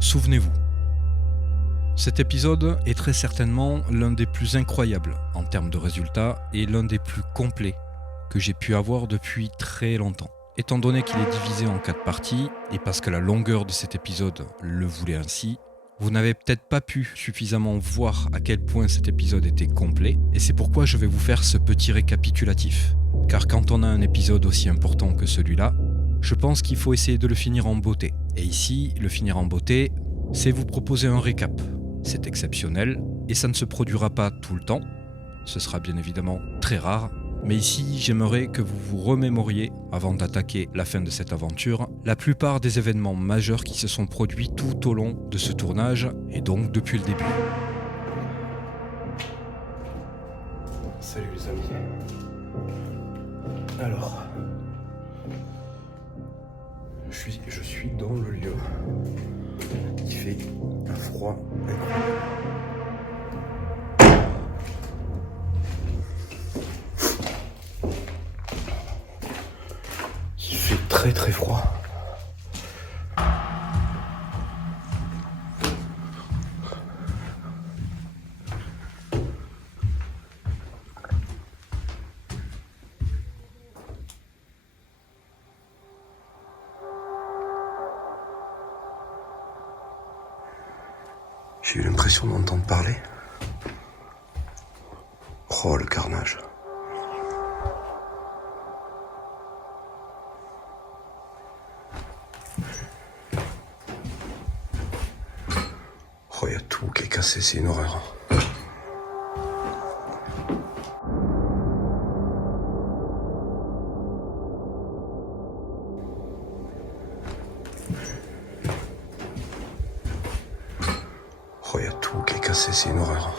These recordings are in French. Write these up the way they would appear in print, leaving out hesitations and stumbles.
Souvenez-vous. Cet épisode est très certainement l'un des plus incroyables en termes de résultats et l'un des plus complets que j'ai pu avoir depuis très longtemps. Étant donné qu'il est divisé en 4 parties, et parce que la longueur de cet épisode le voulait ainsi, vous n'avez peut-être pas pu suffisamment voir à quel point cet épisode était complet, et c'est pourquoi je vais vous faire ce petit récapitulatif. Car quand on a un épisode aussi important que celui-là, je pense qu'il faut essayer de le finir en beauté. Et ici, le finir en beauté, c'est vous proposer un récap. C'est exceptionnel, et ça ne se produira pas tout le temps, ce sera bien évidemment très rare, mais ici j'aimerais que vous vous remémoriez, avant d'attaquer la fin de cette aventure, la plupart des événements majeurs qui se sont produits tout au long de ce tournage, et donc depuis le début. Salut les amis. Alors, je suis dans le lieu. Il fait un froid incroyable. Il fait très très froid. J'ai eu l'impression d'entendre parler. Oh, le carnage. Oh, il y a tout qui est cassé, c'est une horreur. Oh, il y a tout qui est cassé, c'est une horreur.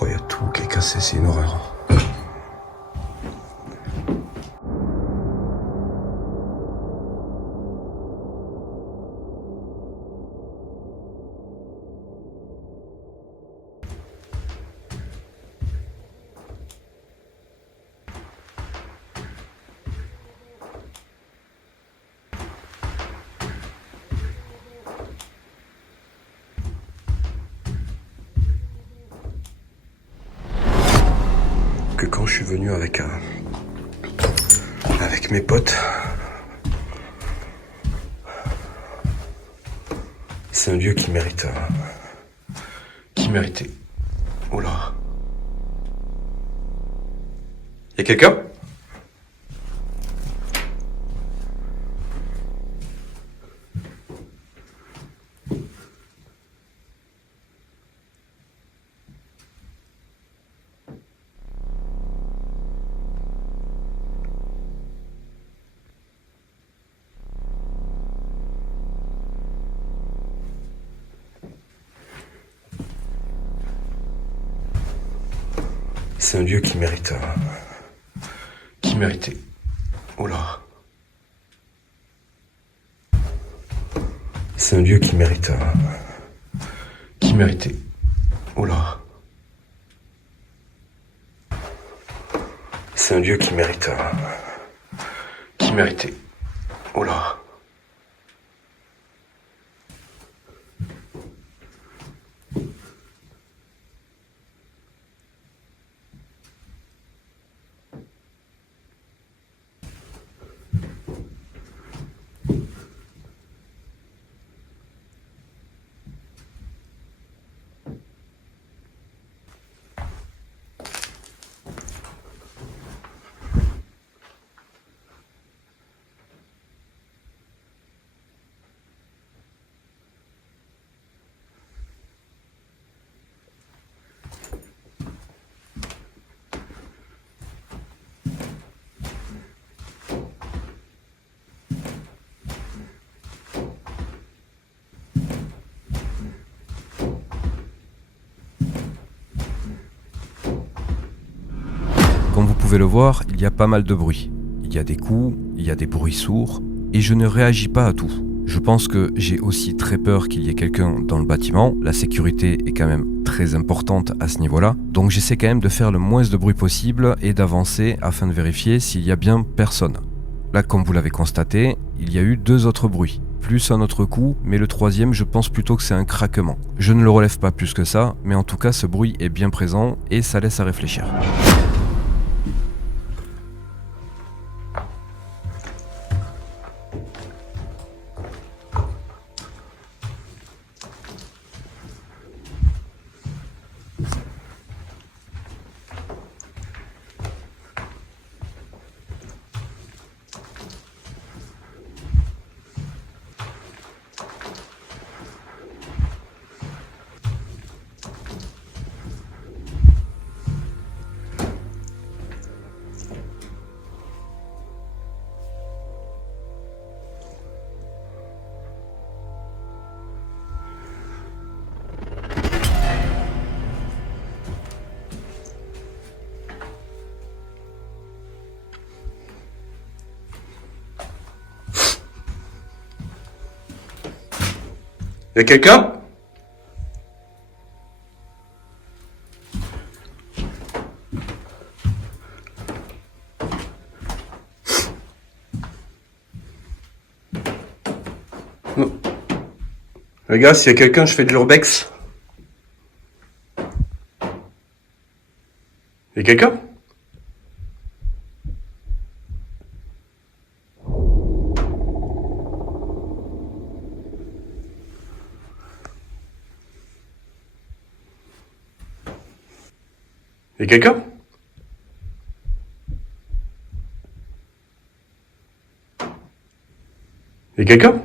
Oh, il y a tout qui est cassé, c'est une horreur. Que quand je suis venu avec mes potes, c'est un lieu qui méritait. Oh là. Y'a quelqu'un ? C'est un lieu qui méritait. Oh là. C'est un lieu qui méritait. Oh là. C'est un lieu qui méritait. Oh là. Comme vous pouvez le voir, il y a pas mal de bruit. Il y a des coups, il y a des bruits sourds, et je ne réagis pas à tout. Je pense que j'ai aussi très peur qu'il y ait quelqu'un dans le bâtiment. La sécurité est quand même très importante à ce niveau-là. Donc j'essaie quand même de faire le moins de bruit possible et d'avancer afin de vérifier s'il y a bien personne. Là, comme vous l'avez constaté, il y a eu 2 autres bruits, plus un autre coup, mais le troisième, je pense plutôt que c'est un craquement. Je ne le relève pas plus que ça, mais en tout cas, ce bruit est bien présent et ça laisse à réfléchir. Y'a quelqu'un? Non. Les gars, s'il y a quelqu'un, je fais de l'urbex. Y'a quelqu'un? Y'a quelqu'un? Y'a quelqu'un?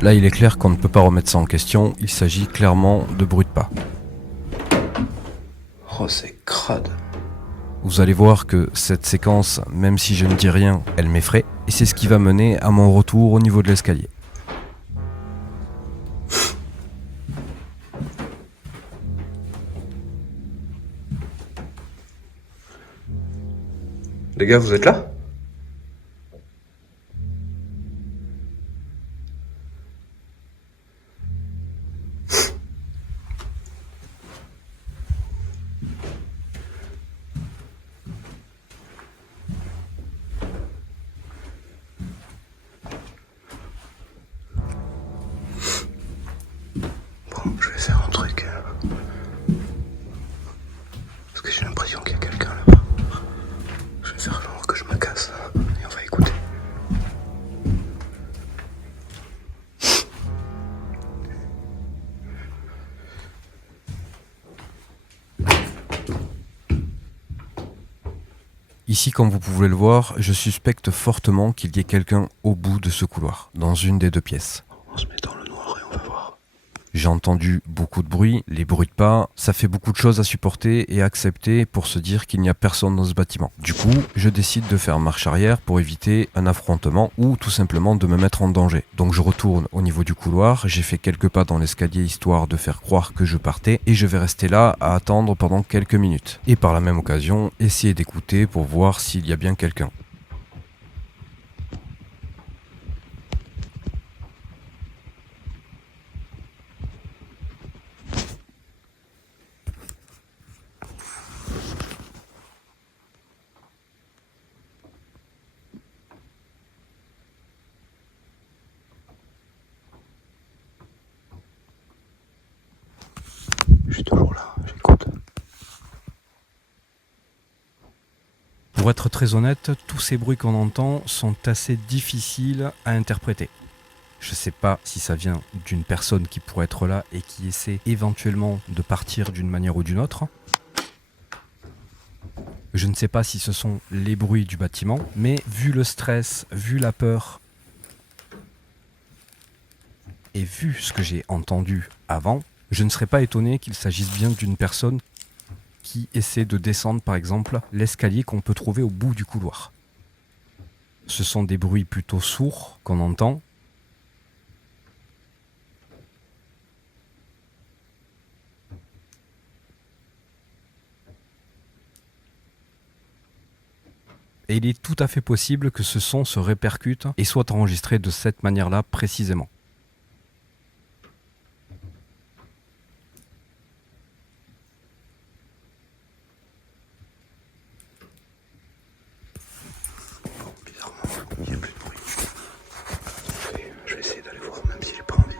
Là, il est clair qu'on ne peut pas remettre ça en question, il s'agit clairement de bruit de pas. Oh, c'est crade. Vous allez voir que cette séquence, même si je ne dis rien, elle m'effraie, et c'est ce qui va mener à mon retour au niveau de l'escalier. Les gars, vous êtes là? Bon, je vais faire un truc. Parce que j'ai l'impression qu'il y a quelqu'un là-bas. Je vais faire genre que je me casse. Et on va écouter. Ici, comme vous pouvez le voir, je suspecte fortement qu'il y ait quelqu'un au bout de ce couloir, dans une des 2 pièces. On se met dans le noir et on va voir. J'ai entendu beaucoup de bruit, les bruits de pas, ça fait beaucoup de choses à supporter et à accepter pour se dire qu'il n'y a personne dans ce bâtiment. Du coup, je décide de faire marche arrière pour éviter un affrontement ou tout simplement de me mettre en danger. Donc je retourne au niveau du couloir, j'ai fait quelques pas dans l'escalier histoire de faire croire que je partais et je vais rester là à attendre pendant quelques minutes. Et par la même occasion, essayer d'écouter pour voir s'il y a bien quelqu'un. Je suis toujours là, j'écoute. Pour être très honnête, tous ces bruits qu'on entend sont assez difficiles à interpréter. Je ne sais pas si ça vient d'une personne qui pourrait être là et qui essaie éventuellement de partir d'une manière ou d'une autre. Je ne sais pas si ce sont les bruits du bâtiment, mais vu le stress, vu la peur et vu ce que j'ai entendu avant, je ne serais pas étonné qu'il s'agisse bien d'une personne qui essaie de descendre par exemple l'escalier qu'on peut trouver au bout du couloir. Ce sont des bruits plutôt sourds qu'on entend. Et il est tout à fait possible que ce son se répercute et soit enregistré de cette manière-là précisément. Bon, bizarrement, il n'y a plus de bruit. Ok, je vais essayer d'aller voir, même si j'ai pas envie.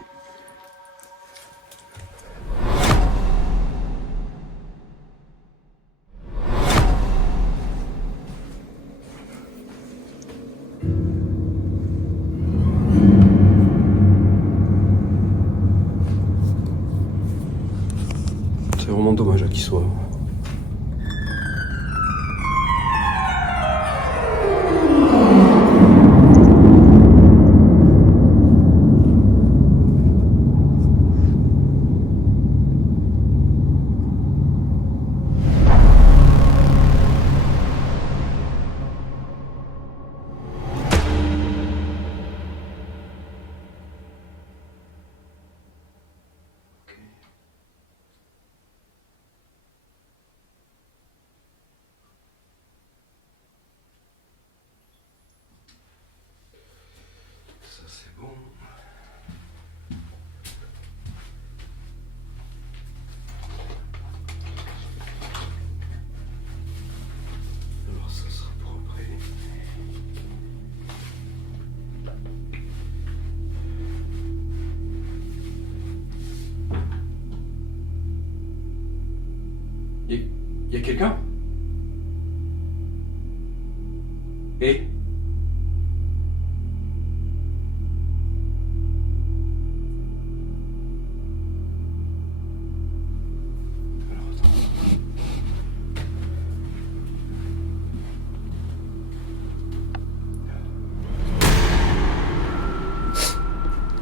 C'est vraiment dommage qu'il soit. Ça c'est bon. Alors ça sera pour après. Y a quelqu'un? Et alors attends.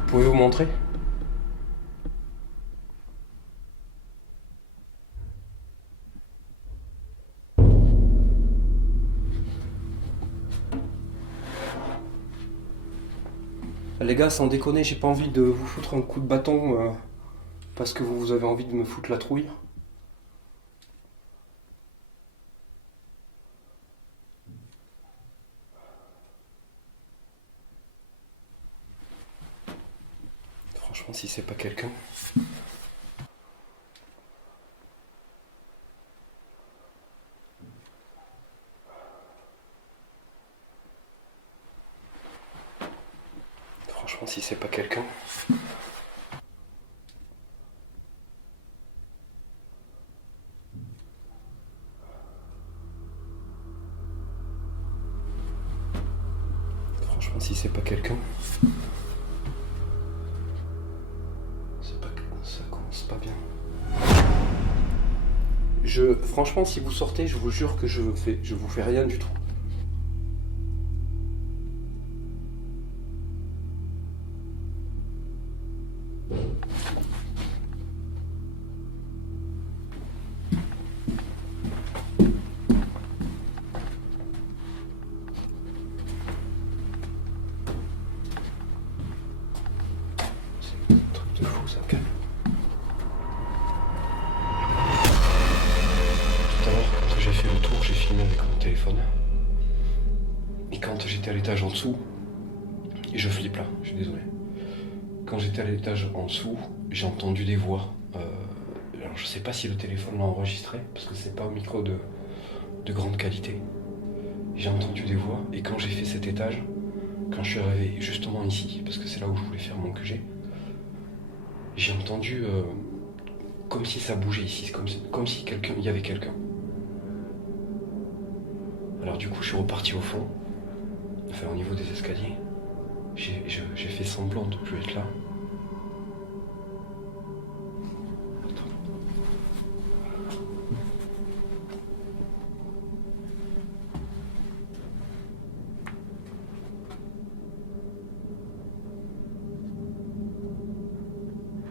Pouvez-vous montrer? Les gars, sans déconner, j'ai pas envie de vous foutre un coup de bâton parce que vous avez envie de me foutre la trouille. Franchement, si c'est pas quelqu'un. Franchement, si c'est pas quelqu'un. Franchement, si c'est pas quelqu'un. C'est pas que ça commence pas bien. Franchement, si vous sortez, je vous jure que je vous fais rien du tout. C'est un truc de fou, ça me calme. Tout à l'heure, quand j'ai fait le tour, j'ai filmé avec mon téléphone. Et quand j'étais à l'étage en dessous, et je flippe là, je suis désolé. Quand j'étais à l'étage en dessous, j'ai entendu des voix. Alors je sais pas si le téléphone l'a enregistré, parce que c'est pas au micro de grande qualité. J'ai entendu des voix, et quand j'ai fait cet étage, quand je suis arrivé justement ici, parce que c'est là où je voulais faire mon QG, j'ai entendu comme si ça bougeait ici, comme si il y avait quelqu'un. Alors du coup, je suis reparti au fond, enfin au niveau des escaliers. J'ai fait semblant de plus être là.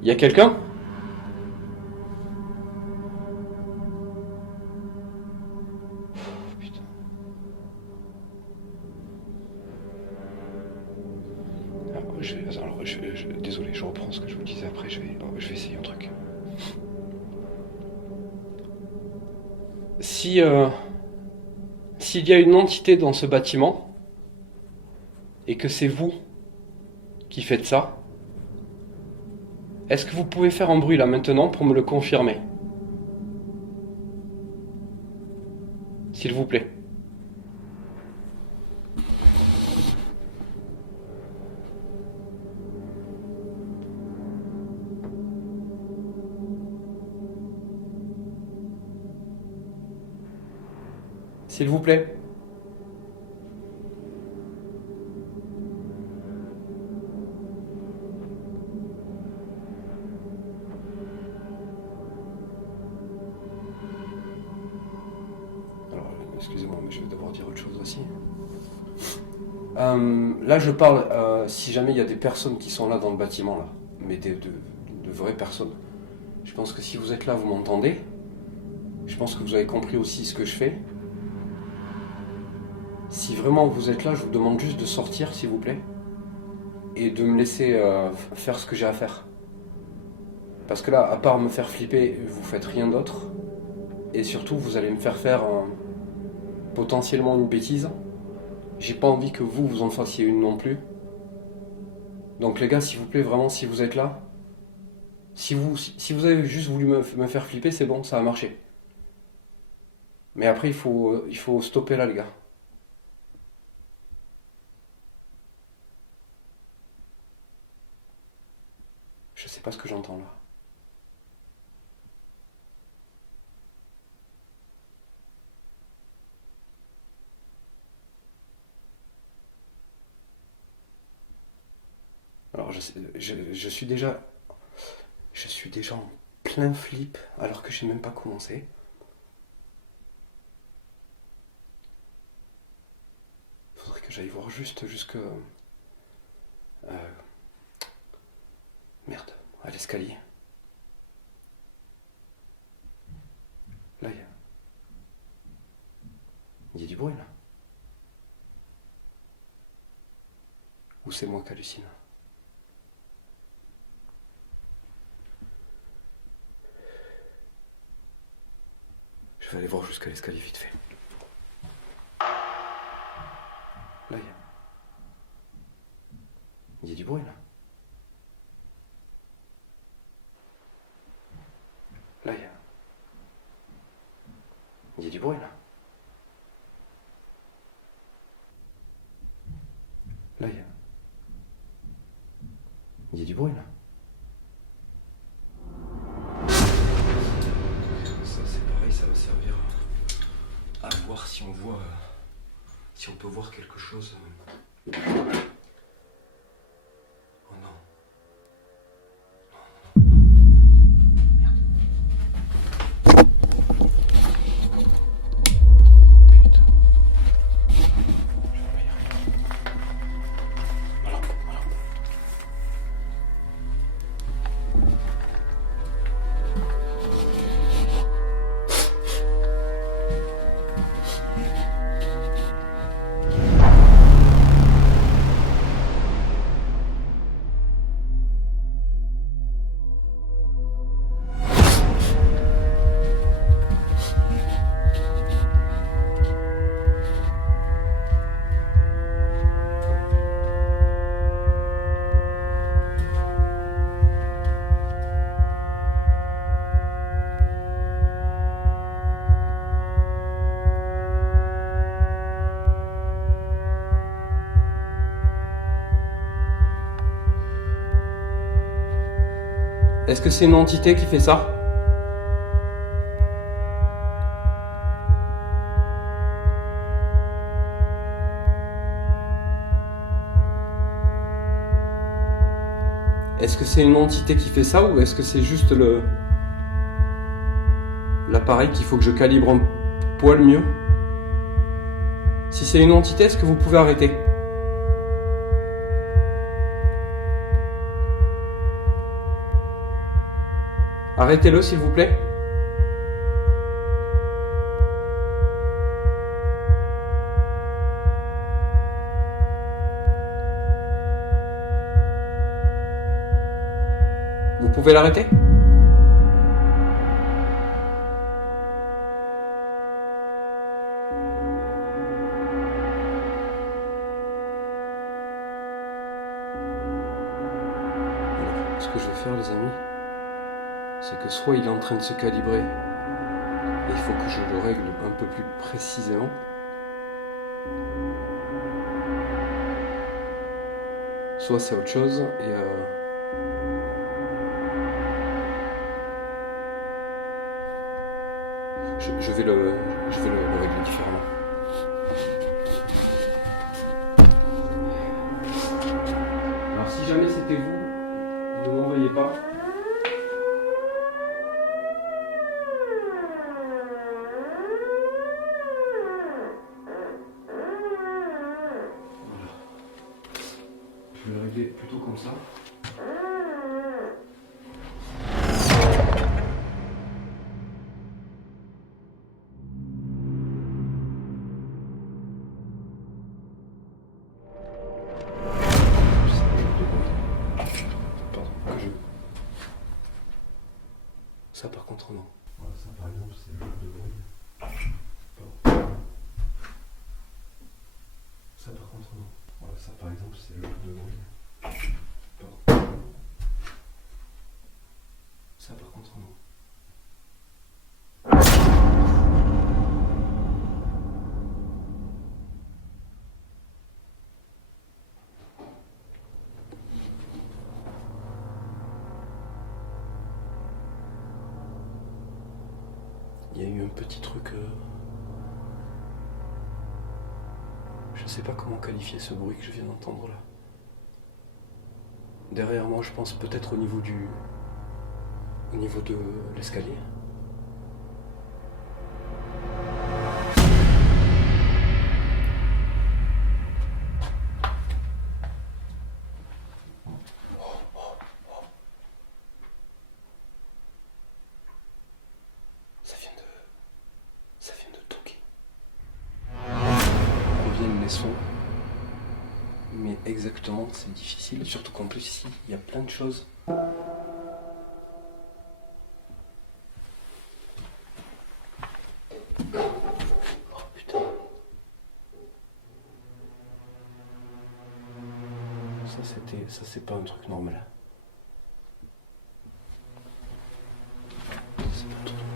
Y a quelqu'un? Putain. Désolé, je reprends ce que je vous disais après, je vais essayer un truc. Si s'il y a une entité dans ce bâtiment, et que c'est vous qui faites ça, est-ce que vous pouvez faire un bruit là maintenant pour me le confirmer? S'il vous plaît. S'il vous plaît. Alors, excusez-moi, mais je vais devoir dire autre chose aussi. Là, je parle, si jamais il y a des personnes qui sont là dans le bâtiment, là, mais de vraies personnes. Je pense que si vous êtes là, vous m'entendez. Je pense que vous avez compris aussi ce que je fais. Si vraiment vous êtes là, je vous demande juste de sortir, s'il vous plaît, et de me laisser faire ce que j'ai à faire. Parce que là, à part me faire flipper, vous faites rien d'autre. Et surtout, vous allez me faire faire potentiellement une bêtise. J'ai pas envie que vous en fassiez une non plus. Donc les gars, s'il vous plaît, vraiment, si vous êtes là, si vous avez juste voulu me faire flipper, c'est bon, ça a marché. Mais après, il faut stopper là, les gars. Je sais pas ce que j'entends là. Alors je suis déjà en plein flip alors que j'ai même pas commencé. Faudrait que j'aille voir juste jusque merde, à l'escalier. Là, il y a du bruit là. Ou c'est moi qui hallucine? Je vais aller voir jusqu'à l'escalier vite fait. Là, il y a du bruit là. Là, il y a du bruit là. Là, il y a du bruit là. Ça c'est pareil, ça va servir à voir si on voit, si on peut voir quelque chose. Oh non. Est-ce que c'est une entité qui fait ça? Est-ce que c'est une entité qui fait ça ou est-ce que c'est juste l'appareil qu'il faut que je calibre un poil mieux? Si c'est une entité, est-ce que vous pouvez arrêter? Arrêtez-le s'il vous plaît. Vous pouvez l'arrêter? Ce que je vais faire, les amis, c'est que soit il est en train de se calibrer, et il faut que je le règle un peu plus précisément. Soit c'est autre chose, et je vais le régler différemment. Alors si jamais c'était vous, ne m'envoyez pas. Voilà. Je vais le régler plutôt comme ça. Ça par contre non. Voilà, ça par exemple c'est le de bruit. Ça par contre non. Voilà, ça par exemple c'est le de bruit. Ça par contre non. Il y a eu un petit truc. Je sais pas comment qualifier ce bruit que je viens d'entendre là. Derrière moi, je pense peut-être au niveau de l'escalier. Ça vient de toquer. Reviennent les sons. Mais exactement, c'est difficile. Surtout qu'en plus ici, il y a plein de choses. Oh putain. Ça c'est pas un truc normal. C'est pas un truc normal.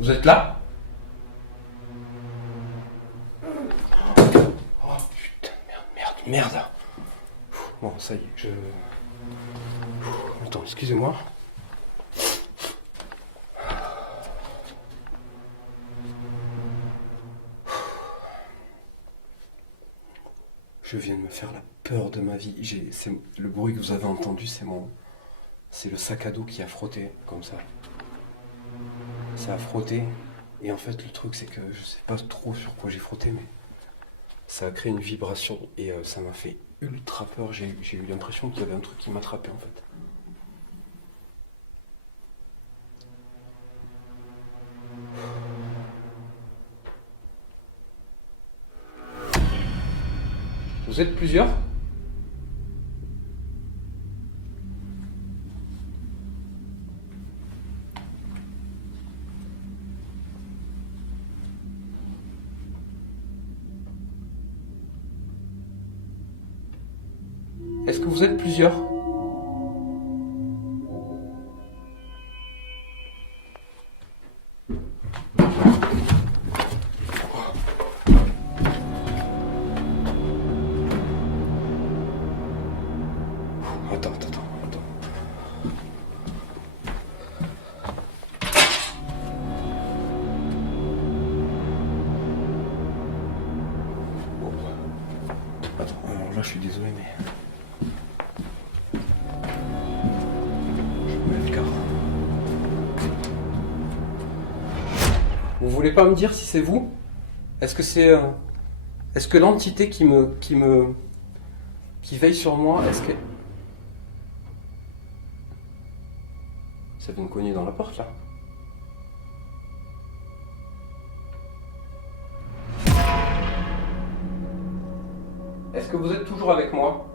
Vous êtes là? Oh putain, merde. Bon, ça y est, Attends, excusez-moi. Je viens de me faire la peur de ma vie. Le bruit que vous avez entendu, c'est le sac à dos qui a frotté, comme ça. Ça a frotté. Et en fait, le truc, c'est que je sais pas trop sur quoi j'ai frotté, mais ça a créé une vibration et ça m'a fait ultra peur. J'ai eu l'impression qu'il y avait un truc qui m'attrapait, en fait. Vous êtes plusieurs ? Est-ce que vous êtes plusieurs ? Attends. Attends, alors là je suis désolé mais... Vous voulez pas me dire si c'est vous ? Est-ce que c'est... Est-ce que l'entité qui veille sur moi, est-ce que... Ça vient de cogner dans la porte là. Est-ce que vous êtes toujours avec moi ?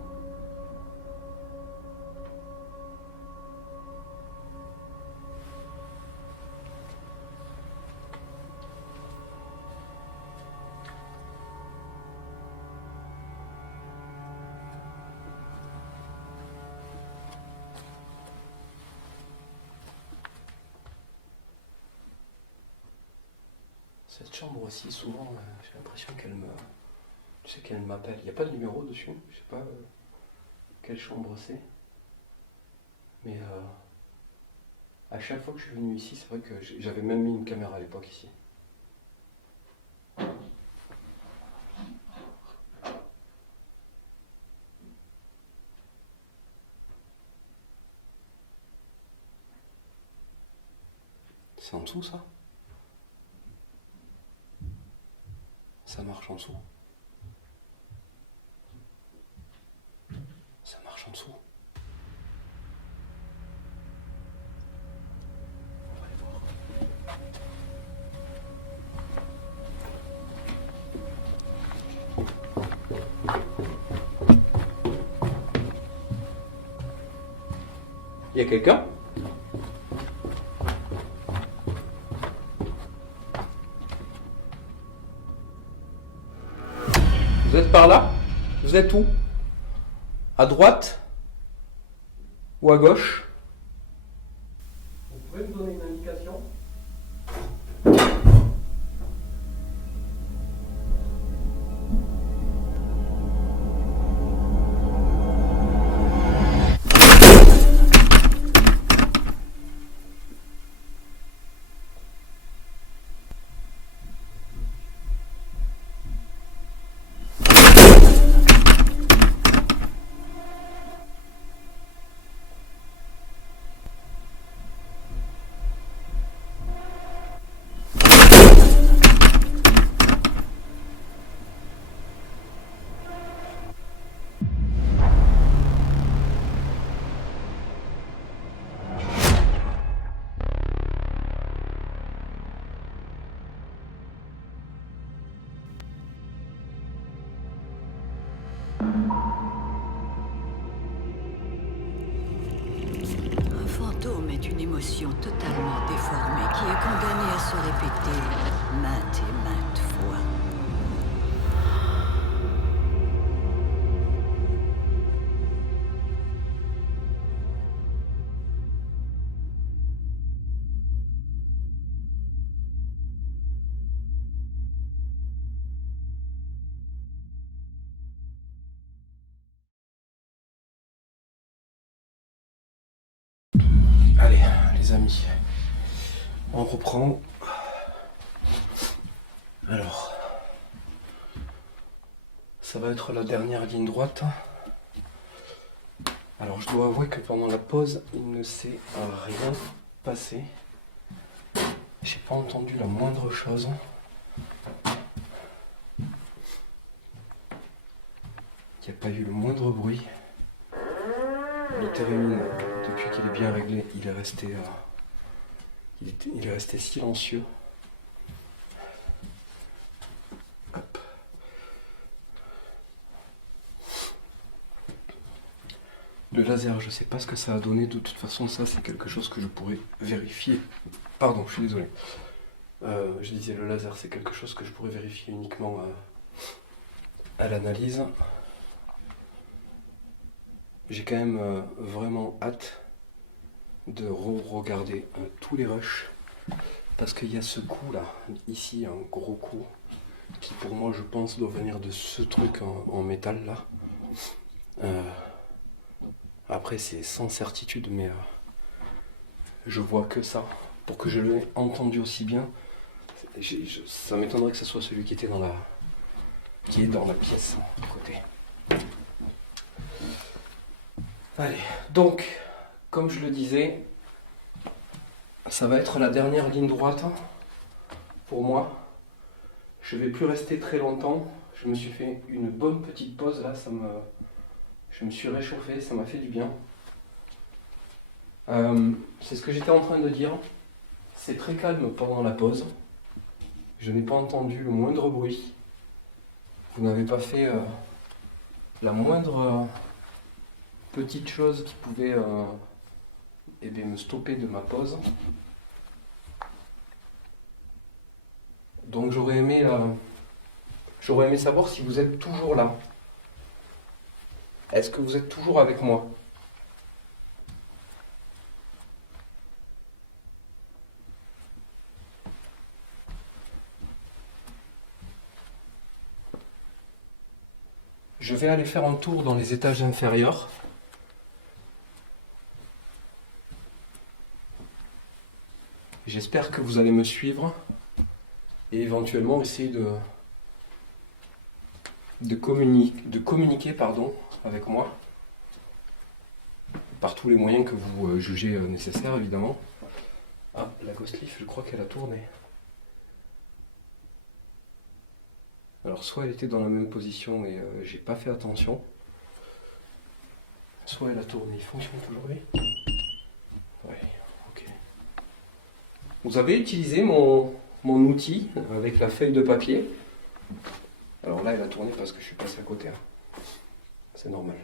Cette chambre aussi, souvent, j'ai l'impression qu'elle me... Tu sais qu'elle m'appelle. Il n'y a pas de numéro dessus. Je sais pas quelle chambre c'est. Mais à chaque fois que je suis venu ici, c'est vrai que j'avais même mis une caméra à l'époque ici. C'est en dessous ça? Ça marche en dessous. Ça marche en dessous. On va aller voir. Il y a quelqu'un? Vous êtes par là? Vous êtes où? À droite? Ou à gauche? Vous pouvez me donner une indication? Un fantôme est une émotion totalement déformée qui est condamnée à se répéter maintes et maintes fois. Allez, les amis, on reprend. Alors, ça va être la dernière ligne droite. Alors, je dois avouer que pendant la pause, il ne s'est rien passé. J'ai pas entendu la moindre chose. Il n'y a pas eu le moindre bruit. Le télémine, depuis qu'il est bien réglé, il est resté silencieux. Hop. Le laser, je sais pas ce que ça a donné. De toute façon, ça c'est quelque chose que je pourrais vérifier. Pardon, je suis désolé. Je disais le laser, c'est quelque chose que je pourrais vérifier uniquement à l'analyse. J'ai quand même vraiment hâte de regarder tous les rushs parce qu'il y a ce coup là, ici un gros coup qui pour moi je pense doit venir de ce truc en métal là. Après c'est sans certitude mais je vois que ça. Pour que je l'ai entendu aussi bien, ça m'étonnerait que ce soit celui qui était qui est dans la pièce à côté. Allez, donc, comme je le disais, ça va être la dernière ligne droite pour moi. Je vais plus rester très longtemps. Je me suis fait une bonne petite pause là, je me suis réchauffé, ça m'a fait du bien. C'est ce que j'étais en train de dire. C'est très calme pendant la pause. Je n'ai pas entendu le moindre bruit. Vous n'avez pas fait la moindre petite chose qui pouvait me stopper de ma pause. Donc j'aurais aimé savoir si vous êtes toujours là. Est-ce que vous êtes toujours avec moi? Je vais aller faire un tour dans les étages inférieurs. J'espère que vous allez me suivre et éventuellement essayer de communiquer avec moi par tous les moyens que vous jugez nécessaires, évidemment. Ah, la ghost leaf, je crois qu'elle a tourné. Alors soit elle était dans la même position et j'ai pas fait attention, soit elle a tourné. Il fonctionne toujours, oui. Ouais, ok. Vous avez utilisé mon outil avec la feuille de papier. Alors là elle a tourné parce que je suis passé à côté. Hein. C'est normal.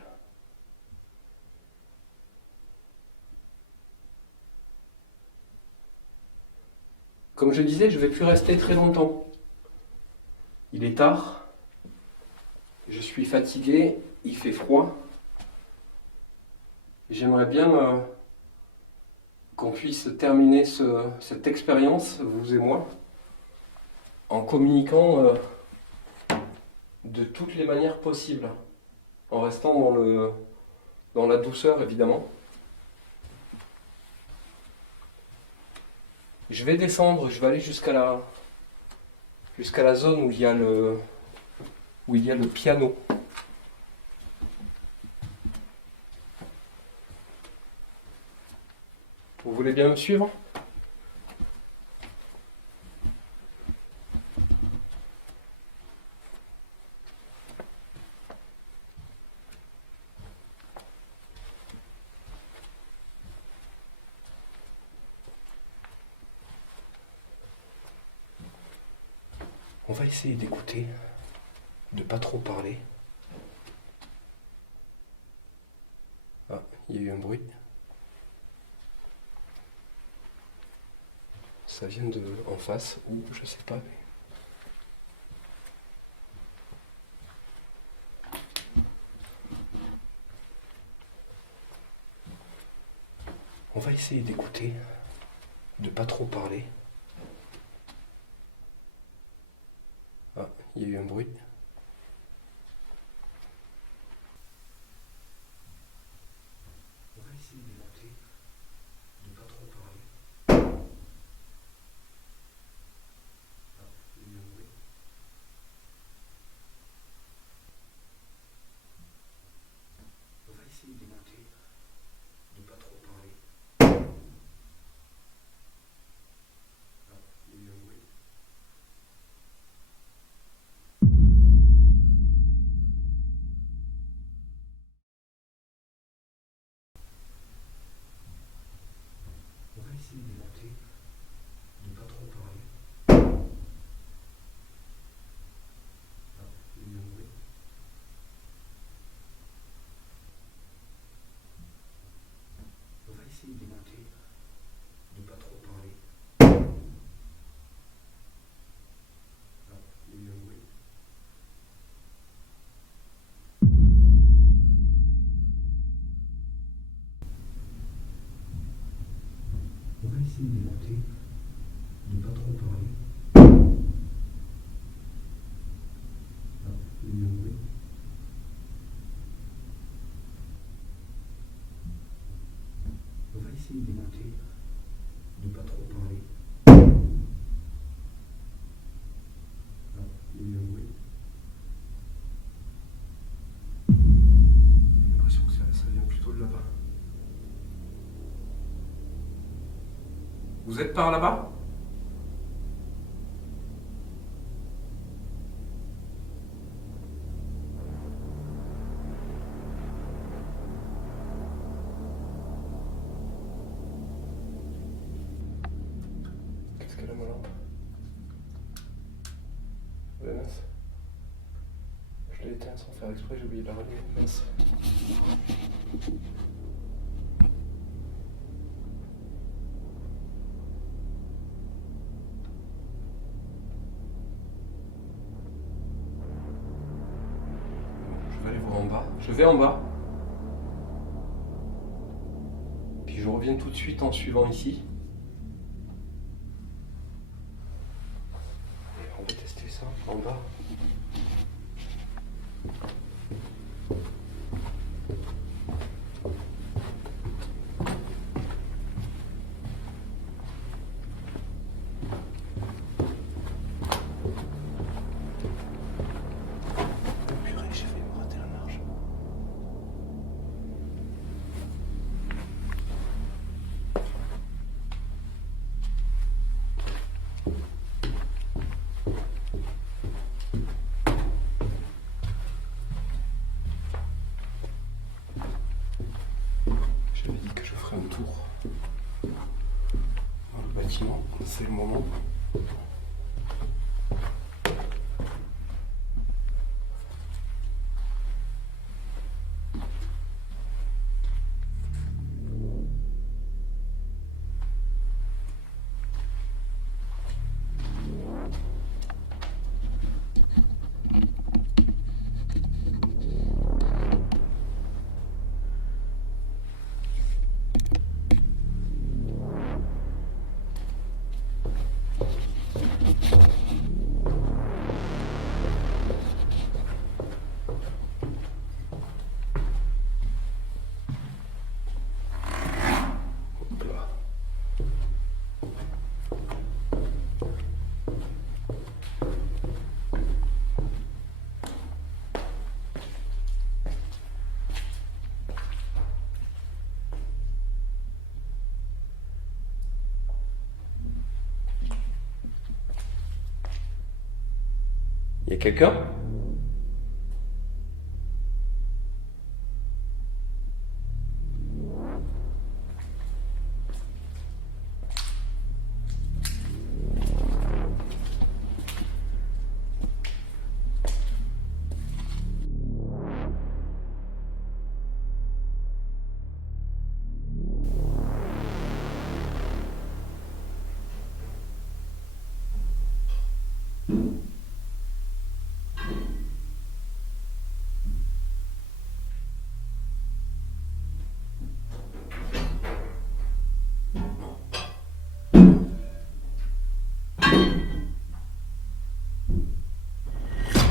Comme je disais, je ne vais plus rester très longtemps. Il est tard, je suis fatigué, il fait froid. J'aimerais bien qu'on puisse terminer cette expérience, vous et moi, en communiquant de toutes les manières possibles, en restant dans la douceur évidemment. Je vais descendre, je vais aller jusqu'à la zone où il y a le piano. Vous voulez bien me suivre ? On va essayer d'écouter, de pas trop parler. Ah, il y a eu un bruit. Ça vient de en face ou je sais pas. On va essayer d'écouter, de pas trop parler. Ah, il y a eu un bruit. On va essayer d'écouter, de pas trop parler. Ah, il y a eu un bruit. On va essayer d'écouter, de pas trop parler. Ah, il y a eu un bruit. On va essayer d'écouter, de pas trop parler. Ah, il y a eu un bruit. On va essayer d'écouter, de pas trop parler. Ah, il y a eu un bruit. On va essayer d'écouter, de pas trop parler. Ah, il y a eu un bruit. On va essayer d'écouter, de pas trop parler. Ah, il y a eu un bruit. J'ai l'impression que ça vient plutôt de là-bas. Vous êtes par là-bas ? Qu'est-ce qu'elle a ma lampe ? Ouais, mince. Je l'ai éteint sans faire exprès, j'ai oublié de la rallumer. Mince. Je vais aller voir en bas. Je vais en bas. Puis je reviens tout de suite en suivant ici. Et on va tester ça en bas. ferai un tour dans le bâtiment, c'est le moment. Y a quelqu'un ?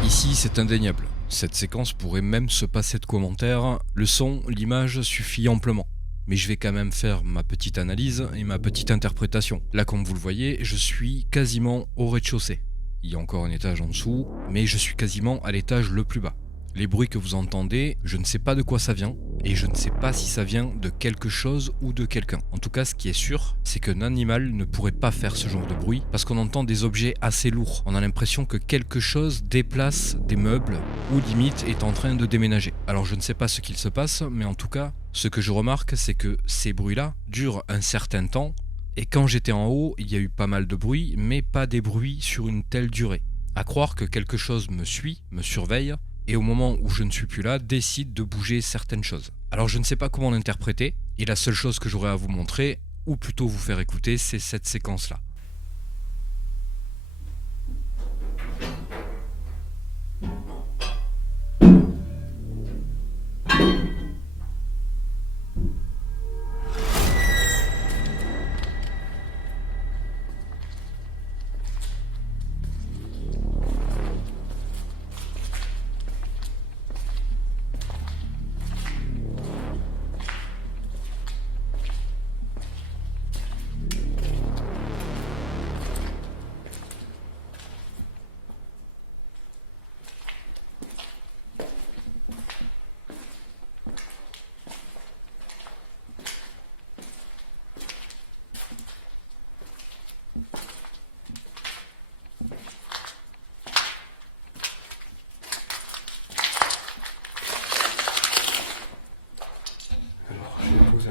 Ici, c'est indéniable. Cette séquence pourrait même se passer de commentaires. Le son, l'image suffit amplement. Mais je vais quand même faire ma petite analyse et ma petite interprétation. Là, comme vous le voyez, je suis quasiment au rez-de-chaussée. Il y a encore un étage en dessous, mais je suis quasiment à l'étage le plus bas. Les bruits que vous entendez, je ne sais pas de quoi ça vient, et je ne sais pas si ça vient de quelque chose ou de quelqu'un. En tout cas, ce qui est sûr, c'est qu'un animal ne pourrait pas faire ce genre de bruit, parce qu'on entend des objets assez lourds. On a l'impression que quelque chose déplace des meubles, ou limite est en train de déménager. Alors je ne sais pas ce qu'il se passe, mais en tout cas, ce que je remarque, c'est que ces bruits-là durent un certain temps, et quand j'étais en haut, il y a eu pas mal de bruit, mais pas des bruits sur une telle durée. À croire que quelque chose me suit, me surveille, et au moment où je ne suis plus là, décide de bouger certaines choses. Alors je ne sais pas comment l'interpréter, et la seule chose que j'aurais à vous montrer, ou plutôt vous faire écouter, c'est cette séquence-là.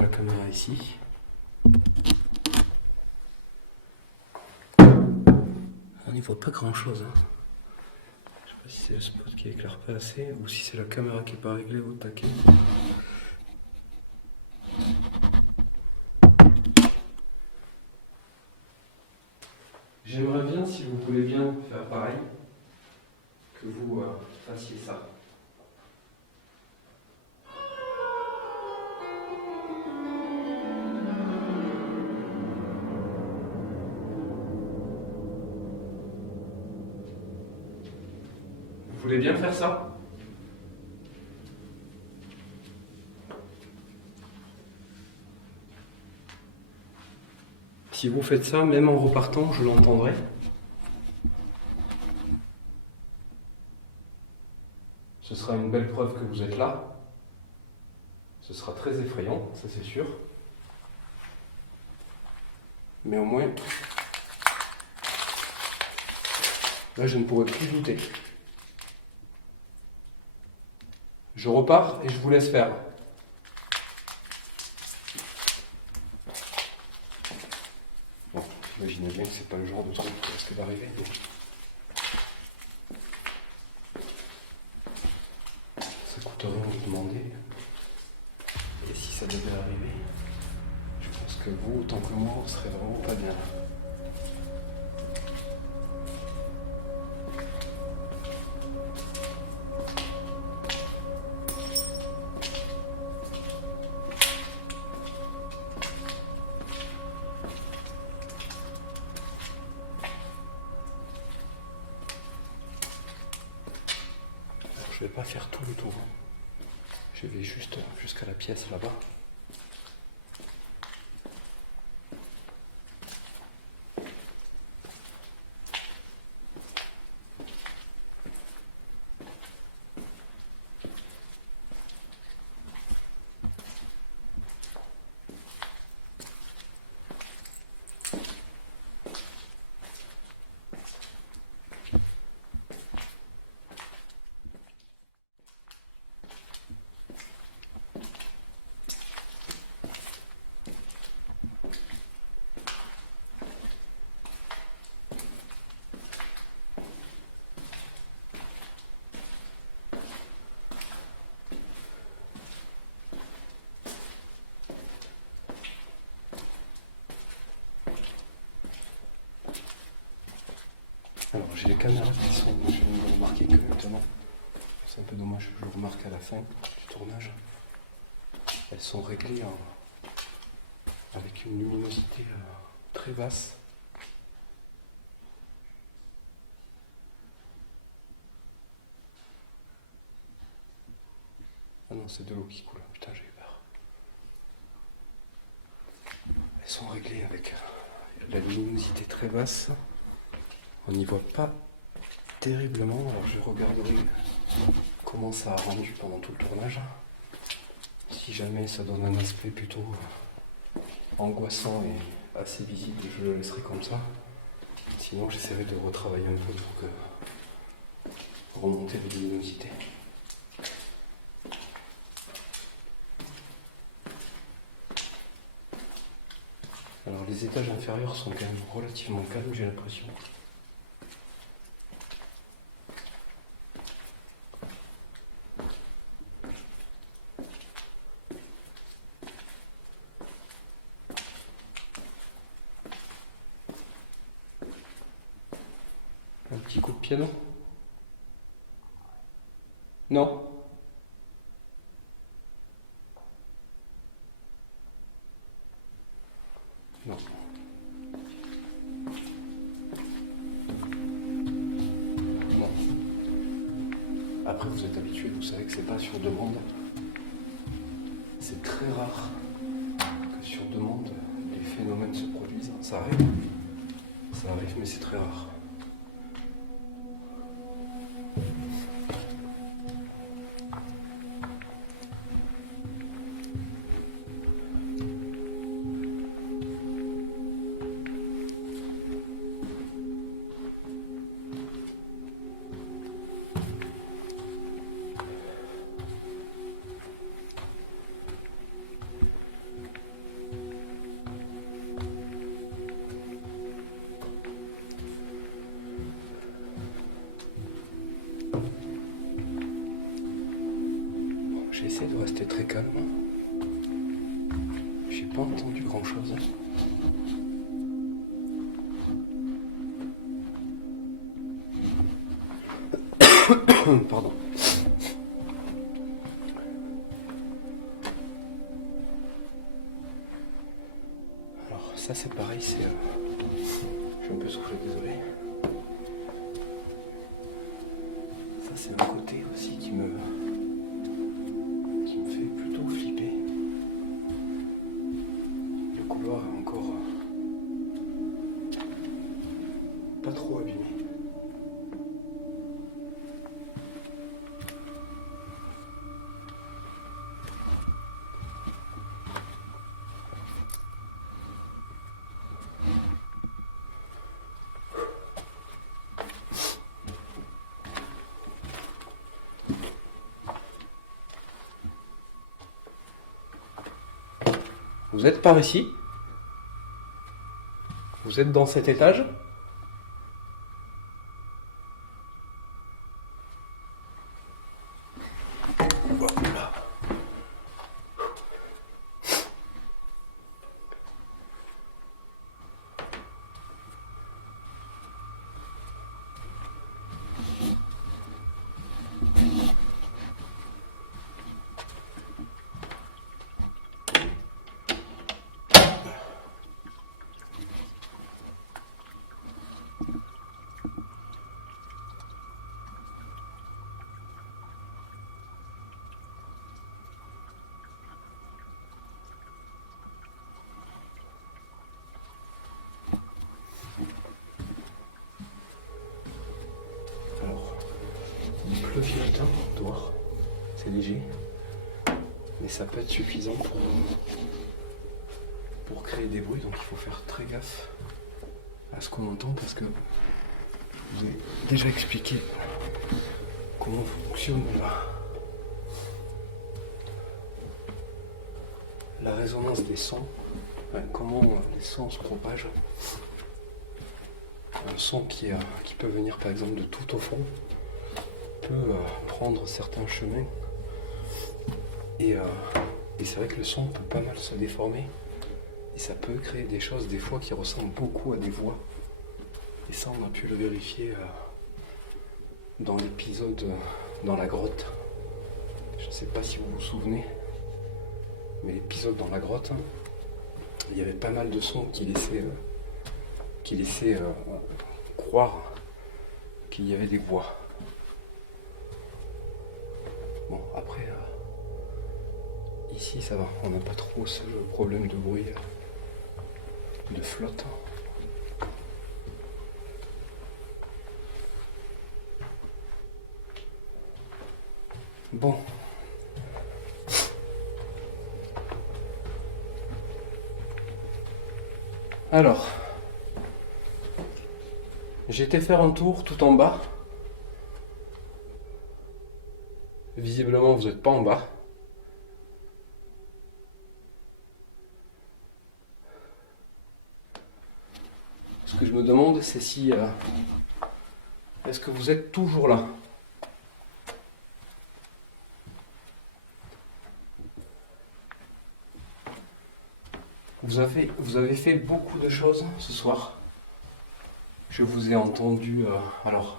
La caméra ici. On n'y voit pas grand chose. Je sais pas si c'est le spot qui éclaire pas assez ou si c'est la caméra qui est pas réglée au taquet. J'aimerais bien, si vous voulez bien faire pareil, que vous fassiez ça. Vous voulez bien faire ça ? Si vous faites ça, même en repartant, je l'entendrai. Ce sera une belle preuve que vous êtes là. Ce sera très effrayant, ça c'est sûr. Mais au moins, là je ne pourrai plus douter. Je repars et je vous laisse faire. c'est pas le genre de truc qui risque d'arriver. Mais... ça coûte rien de demander. Et si ça devait arriver, je pense que vous, autant que moi, on serait vraiment pas bien. Je vais pas faire tout le tour. Je vais juste jusqu'à la pièce là-bas. Alors j'ai les caméras qui sont, je viens de remarquer que maintenant, c'est un peu dommage, je le remarque à la fin du tournage, elles sont réglées avec une luminosité très basse. Ah non, c'est de l'eau qui coule, putain j'ai eu peur. Elles sont réglées avec la luminosité très basse. On n'y voit pas terriblement, alors je regarderai comment ça a rendu pendant tout le tournage. Si jamais ça donne un aspect plutôt angoissant et assez visible, je le laisserai comme ça. Sinon j'essaierai de retravailler un peu pour remonter les luminosités. Alors les étages inférieurs sont quand même relativement calmes, j'ai l'impression. Un petit coup de piano? Non? Non. Non. Après, vous êtes habitués, vous savez que c'est pas sur demande. C'est très rare que sur demande, les phénomènes se produisent. Ça arrive, mais c'est très rare. J'ai essayé de rester très calme. J'ai pas entendu grand chose. Pardon. Alors ça c'est pareil, c'est... Je suis un peu soufflé, désolé. Ça c'est un côté aussi qui me fait plutôt flipper. Le couloir est encore pas trop abîmé. Vous êtes par ici? Vous êtes dans cet étage? Voilà. Alors, il pleut violent dehors, c'est léger, mais ça peut être suffisant pour créer des bruits, donc il faut faire très gaffe à ce qu'on entend parce que je vous ai déjà expliqué comment fonctionne la résonance des sons, enfin, comment les sons se propagent. Un son qui peut venir par exemple de tout au fond peut prendre certains chemins et c'est vrai que le son peut pas mal se déformer et ça peut créer des choses des fois qui ressemblent beaucoup à des voix et ça on a pu le vérifier dans l'épisode dans la grotte. Je ne sais pas si vous vous souvenez, mais l'épisode dans la grotte, il y avait pas mal de sons qui laissaient croire qu'il y avait des voix. Bon, après, ici ça va, on n'a pas trop ce problème de bruit, de flotte. Bon. Alors, j'ai été faire un tour tout en bas. Visiblement, vous n'êtes pas en bas. Ce que je me demande, c'est si... est-ce que vous êtes toujours là? Vous avez fait beaucoup de choses ce soir. Je vous ai entendu... alors,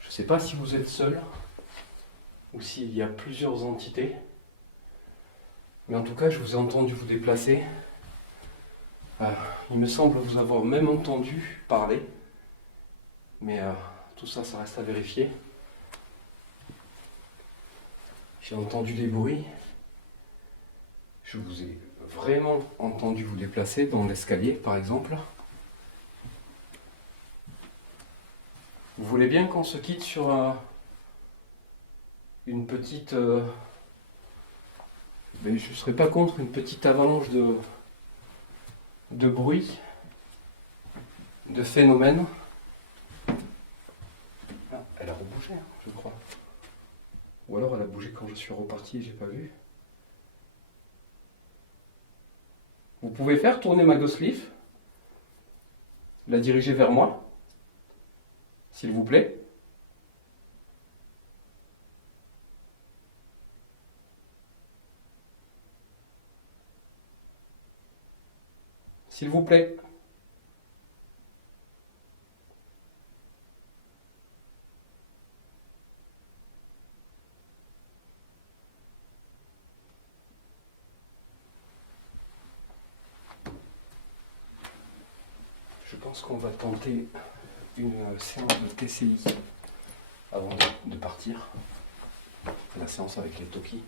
je ne sais pas si vous êtes seul ou s'il y a plusieurs entités. Mais en tout cas, je vous ai entendu vous déplacer. Il me semble vous avoir même entendu parler. Mais tout ça, ça reste à vérifier. J'ai entendu des bruits. Je vous ai vraiment entendu vous déplacer dans l'escalier, par exemple. Vous voulez bien qu'on se quitte sur une petite... mais je ne serais pas contre une petite avalanche de bruit, de phénomènes. Ah, elle a rebougé, je crois. Ou alors elle a bougé quand je suis reparti et j'ai pas vu. Vous pouvez faire tourner ma Ghost Leaf, la diriger vers moi, s'il vous plaît. S'il vous plaît. Je pense qu'on va tenter une séance de TCI avant de partir. La séance avec les Toki.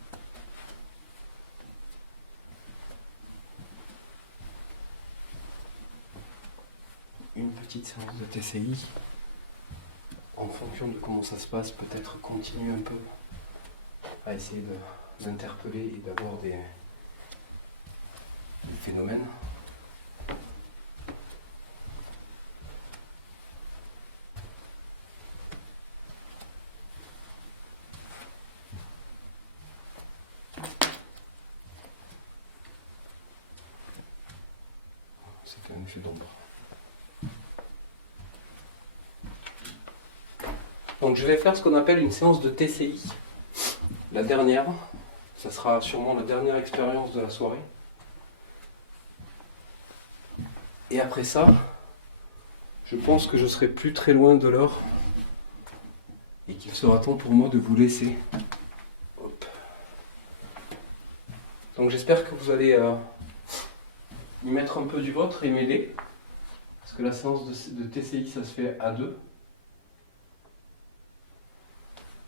Une petite séance de TCI. En fonction de comment ça se passe, peut-être continuer un peu à essayer d'interpeller et d'avoir des phénomènes. C'était un effet d'ombre. Donc je vais faire ce qu'on appelle une séance de TCI. La dernière, ça sera sûrement la dernière expérience de la soirée. Et après ça, je pense que je serai plus très loin de l'heure et qu'il sera temps pour moi de vous laisser. Hop. Donc j'espère que vous allez y mettre un peu du vôtre et m'aider. Parce que la séance de TCI, ça se fait à deux.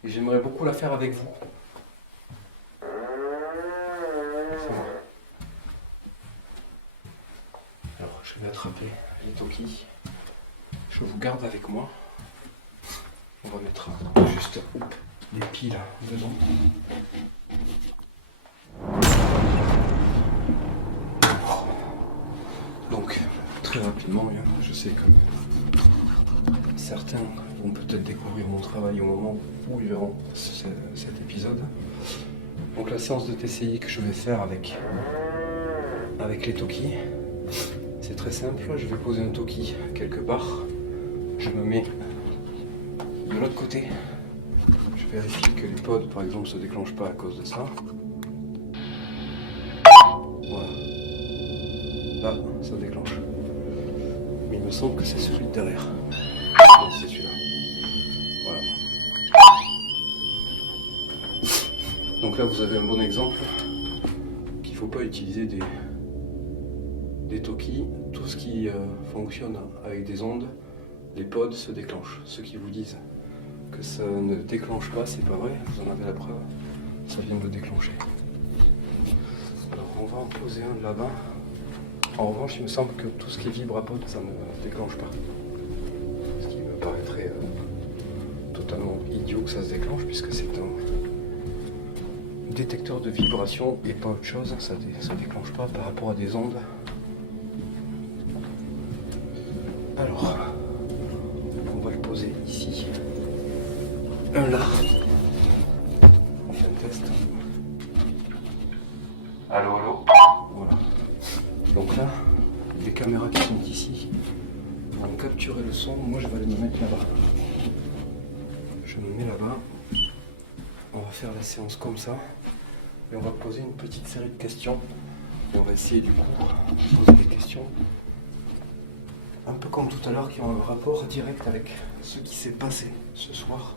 Et j'aimerais beaucoup la faire avec vous. Alors, je vais attraper les Toki. Je vous garde avec moi. On va mettre juste les piles dedans. Donc, très rapidement, je sais que certains vont peut-être découvrir mon travail au moment où ils verront cet épisode. Donc la séance de TCI que je vais faire avec les Toki, c'est très simple. Je vais poser un Toki quelque part. Je me mets de l'autre côté. Je vérifie que les pods, par exemple, ne se déclenchent pas à cause de ça. Voilà. Là, ça déclenche. Mais il me semble que c'est celui de derrière. C'est celui-là. Voilà. Donc là, vous avez un bon exemple qu'il ne faut pas utiliser des Toki. Tout ce qui fonctionne avec des ondes, les pods se déclenchent. Ceux qui vous disent que ça ne déclenche pas, c'est pas vrai. Vous en avez la preuve. Ça vient de le déclencher. Alors, on va en poser un là-bas. En revanche, il me semble que tout ce qui vibre à pod, ça ne déclenche pas. Ce qui me paraîtrait totalement idiot que ça se déclenche, puisque c'est un détecteur de vibration et pas autre chose. Ça déclenche pas par rapport à des ondes. Alors, on va le poser ici. Un là. On fait un test. Allô, allô. Voilà. Donc là, les caméras qui sont ici vont capturer le son. Moi, je vais aller me mettre là-bas. Je me mets là-bas. On va faire la séance comme ça. Et on va poser une petite série de questions. Et on va essayer du coup de poser des questions un peu comme tout à l'heure qui ont un rapport direct avec ce qui s'est passé ce soir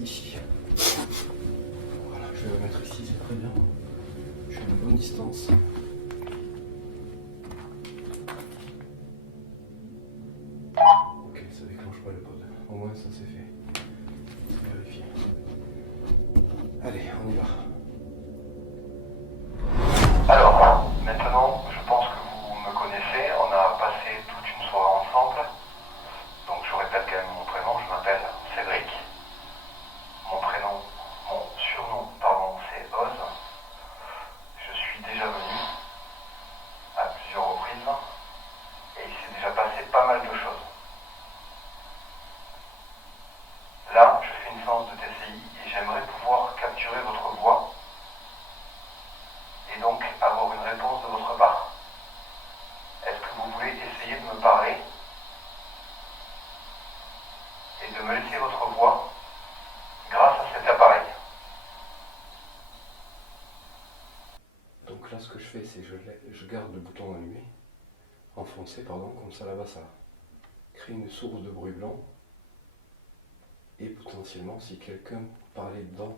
ici. Voilà, je vais me mettre ici, c'est très bien. Je suis à une bonne distance. Ok, ça déclenche pas le pod. Au moins ça c'est fait. C'est vérifié. Allez, on y va. Alors, maintenant, je pense que vous me connaissez, on a passé toute une soirée ensemble. Donc je répète quand même mon prénom, je m'appelle Cédric. Mon surnom, c'est Oz. Je suis déjà venu à plusieurs reprises et il s'est déjà passé pas mal de choses. Là, je fais une séance de TCI et j'aimerais pouvoir capturer votre voix et donc avoir une réponse de votre part. Est-ce que vous voulez essayer de me parler et de me laisser votre voix grâce à cet appareil? Donc là, ce que je fais, c'est que je garde le bouton allumé, enfoncé, pardon, comme ça là-bas, ça crée une source de bruit blanc. Et potentiellement, si quelqu'un parlait dans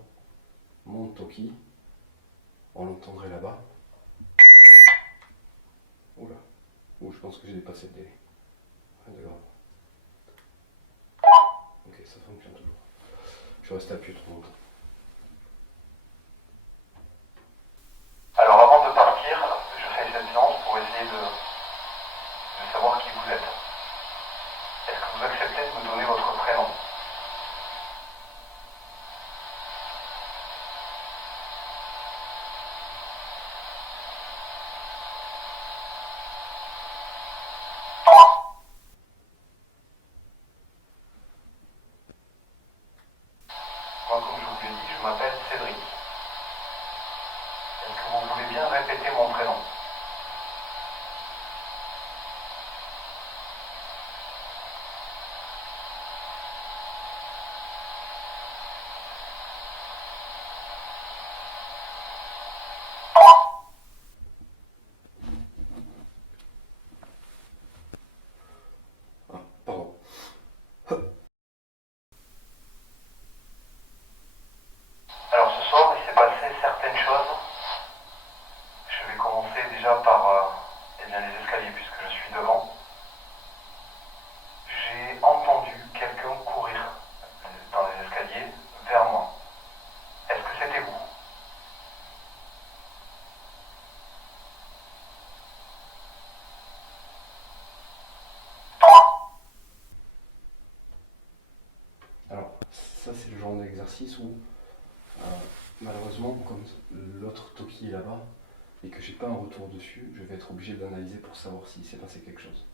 mon Toki, on l'entendrait là-bas. Oula, je pense que j'ai dépassé le délai. Rien de grave. Ok, ça fonctionne toujours. Je reste appuyé trop longtemps. Alors avant de partir, je fais cette séance pour essayer de savoir qui vous êtes. Est-ce que vous acceptez de me donner votre prénom? Moi, comme je vous l'ai dit, je m'appelle Cédric. Est-ce que vous voulez bien répéter mon prénom? déjà par eh bien, les escaliers puisque je suis devant. J'ai entendu quelqu'un courir dans les escaliers vers moi. Est-ce que c'était vous? Alors, ça c'est le genre d'exercice où, malheureusement, comme l'autre Toki est là-bas, et que j'ai pas un retour dessus, je vais être obligé d'analyser pour savoir s'il s'est passé quelque chose.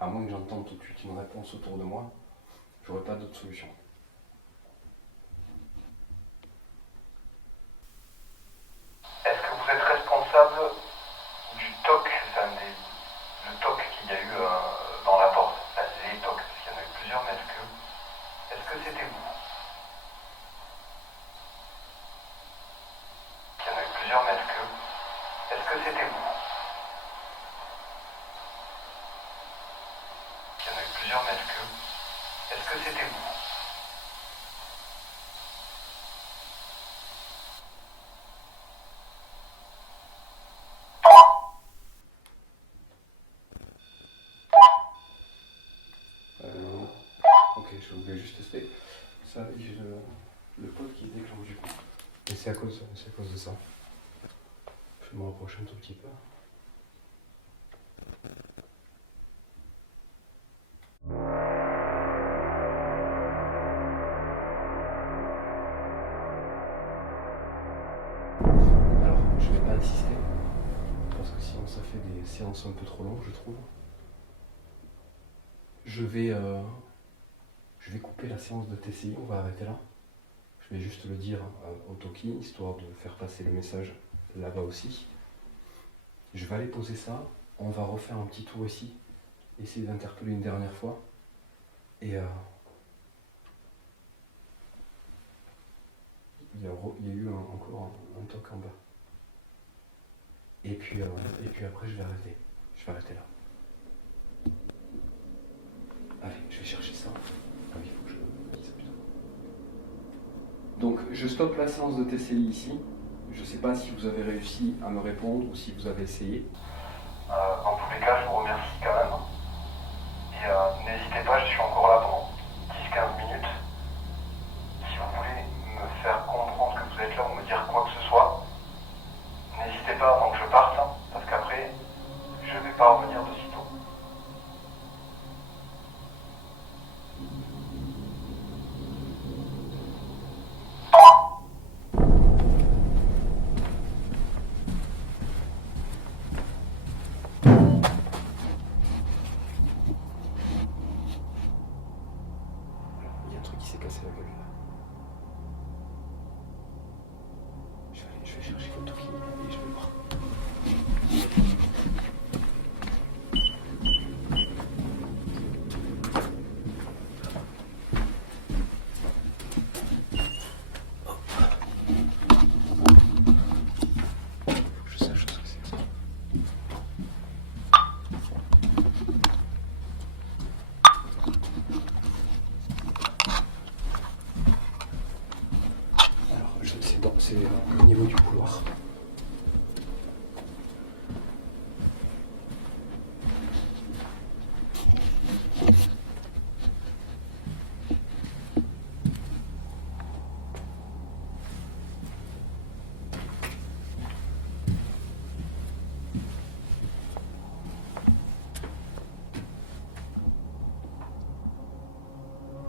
À moins que j'entende tout de suite une réponse autour de moi, j'aurai pas d'autre solution. Est-ce que vous êtes responsable du toc, le toc qu'il y a eu dans la porte? Enfin, les tocs, parce qu'il y en a eu plusieurs, mais est-ce que c'était vous? Il y en a eu plusieurs, mais est-ce que c'était vous? Il y en a eu plusieurs, mais est-ce que c'était vous? Ok, je voulais juste tester. Ça, j'ai le pote qui se déclenche du coup. Et c'est à cause de ça. Je vais me rapprocher un tout petit peu. Alors, je vais pas insister, parce que sinon ça fait des séances un peu trop longues, je trouve. Je vais couper la séance de TCI, on va arrêter là. Je vais juste le dire au Toki, histoire de faire passer le message là-bas aussi. Je vais aller poser ça, on va refaire un petit tour ici, essayer d'interpeller une dernière fois. Et il y a eu encore un toc en bas. Et puis après je vais arrêter. Je vais arrêter là. Allez, je vais chercher ça. Ah oui, il faut que je dise ça plus tard. Donc je stoppe la séance de TCI ici. Je ne sais pas si vous avez réussi à me répondre ou si vous avez essayé. Dans tous les cas, je vous remercie quand même. Et n'hésitez pas, je suis encore là pendant 10-15 minutes. Si vous voulez me faire comprendre que vous êtes là ou me dire quoi que ce soit, n'hésitez pas avant que je parte, hein, parce qu'après, je ne vais pas revenir de sitôt. Il y a un truc qui s'est cassé la gueule là. Je vais chercher le Toki et je vais voir. Je sache ce que c'est ça. Alors, c'est au niveau du couloir.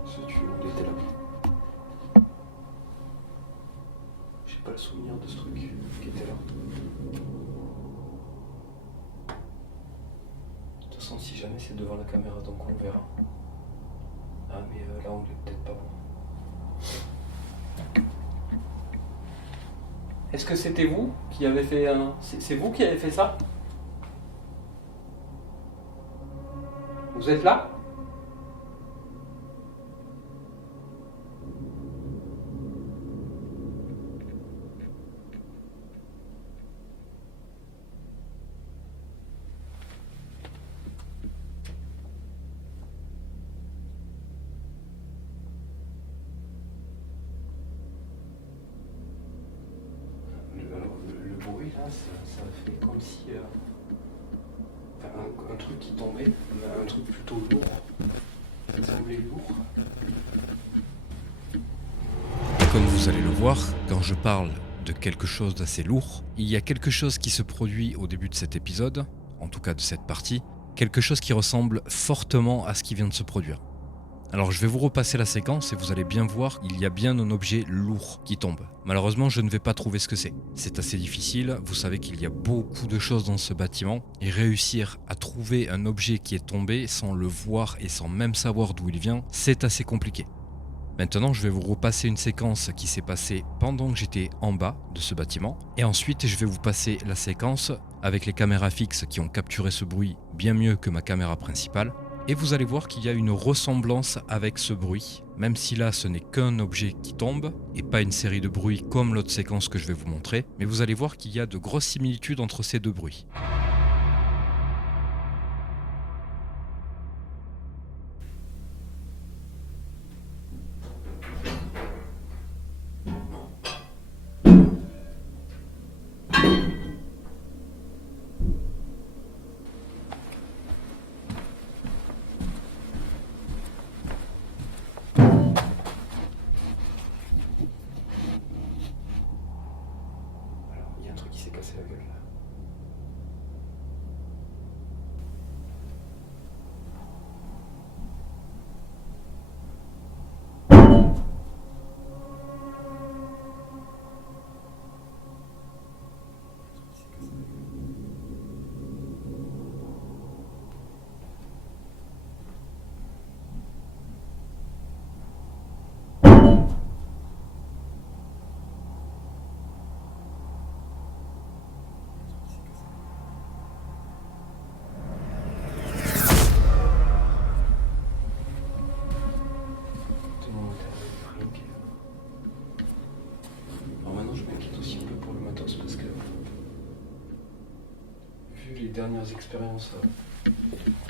Ce tuyau, il était là. J'ai pas le souvenir de ce truc qui était là. De toute façon, si jamais c'est devant la caméra, donc on le verra. Ah, mais là, on est peut-être pas bon. Est-ce que c'était vous qui avez fait un... C'est vous qui avez fait ça? Vous êtes là? Le bruit là, ça fait comme si un truc qui tombait, un truc plutôt lourd. Ça semblait lourd. Et comme vous allez le voir, quand je parle de quelque chose d'assez lourd, il y a quelque chose qui se produit au début de cet épisode, en tout cas de cette partie, quelque chose qui ressemble fortement à ce qui vient de se produire. Alors je vais vous repasser la séquence et vous allez bien voir qu'il y a bien un objet lourd qui tombe. Malheureusement, je ne vais pas trouver ce que c'est. C'est assez difficile, vous savez qu'il y a beaucoup de choses dans ce bâtiment et réussir à trouver un objet qui est tombé sans le voir et sans même savoir d'où il vient, c'est assez compliqué. Maintenant, je vais vous repasser une séquence qui s'est passée pendant que j'étais en bas de ce bâtiment. Et ensuite, je vais vous passer la séquence avec les caméras fixes qui ont capturé ce bruit bien mieux que ma caméra principale. Et vous allez voir qu'il y a une ressemblance avec ce bruit, même si là ce n'est qu'un objet qui tombe et pas une série de bruits comme l'autre séquence que je vais vous montrer. Mais vous allez voir qu'il y a de grosses similitudes entre ces deux bruits. Il y a un truc qui s'est cassé la gueule là. Alors maintenant je m'inquiète aussi un peu pour le matos parce que vu les dernières expériences,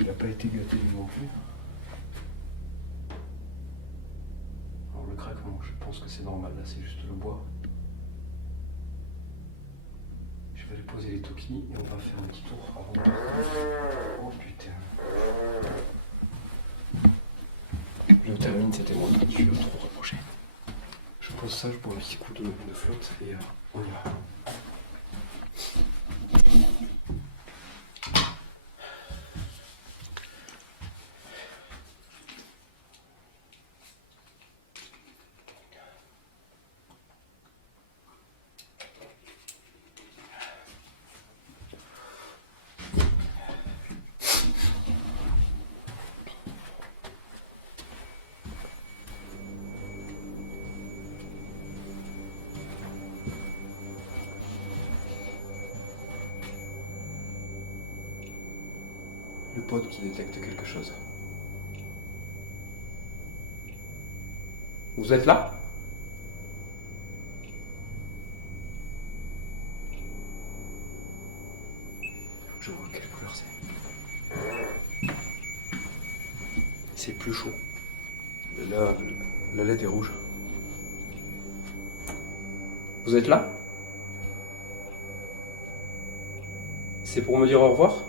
il n'a pas été gâté lui non plus. Alors le craquement, je pense que c'est normal, là c'est juste le bois. Je vais aller poser les toquis et on va faire un petit tour avant de... Oh putain. Je termine, c'était moi qui suis trop reproché. Je pose ça, je bois un petit coup de flotte et on y va. Le pod qui détecte quelque chose. Vous êtes là ? Je vois quelle couleur c'est. C'est plus chaud. Là, la LED est rouge. Vous êtes là ? C'est pour me dire au revoir ?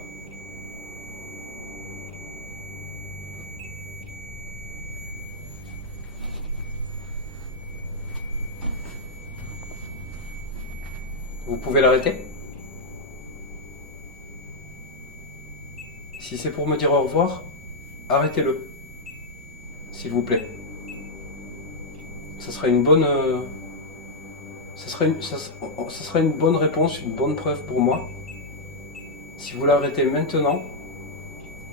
Vous pouvez l'arrêter ? Si c'est pour me dire au revoir, arrêtez-le. S'il vous plaît. Ça sera une bonne... ça sera une bonne réponse, une bonne preuve pour moi. Si vous l'arrêtez maintenant,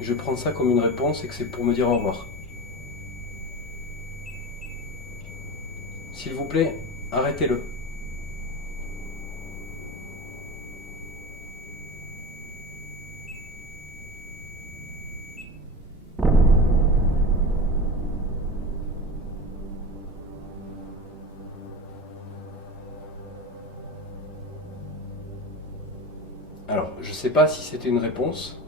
je prends ça comme une réponse et que c'est pour me dire au revoir. S'il vous plaît, arrêtez-le. Alors, je ne sais pas si c'était une réponse.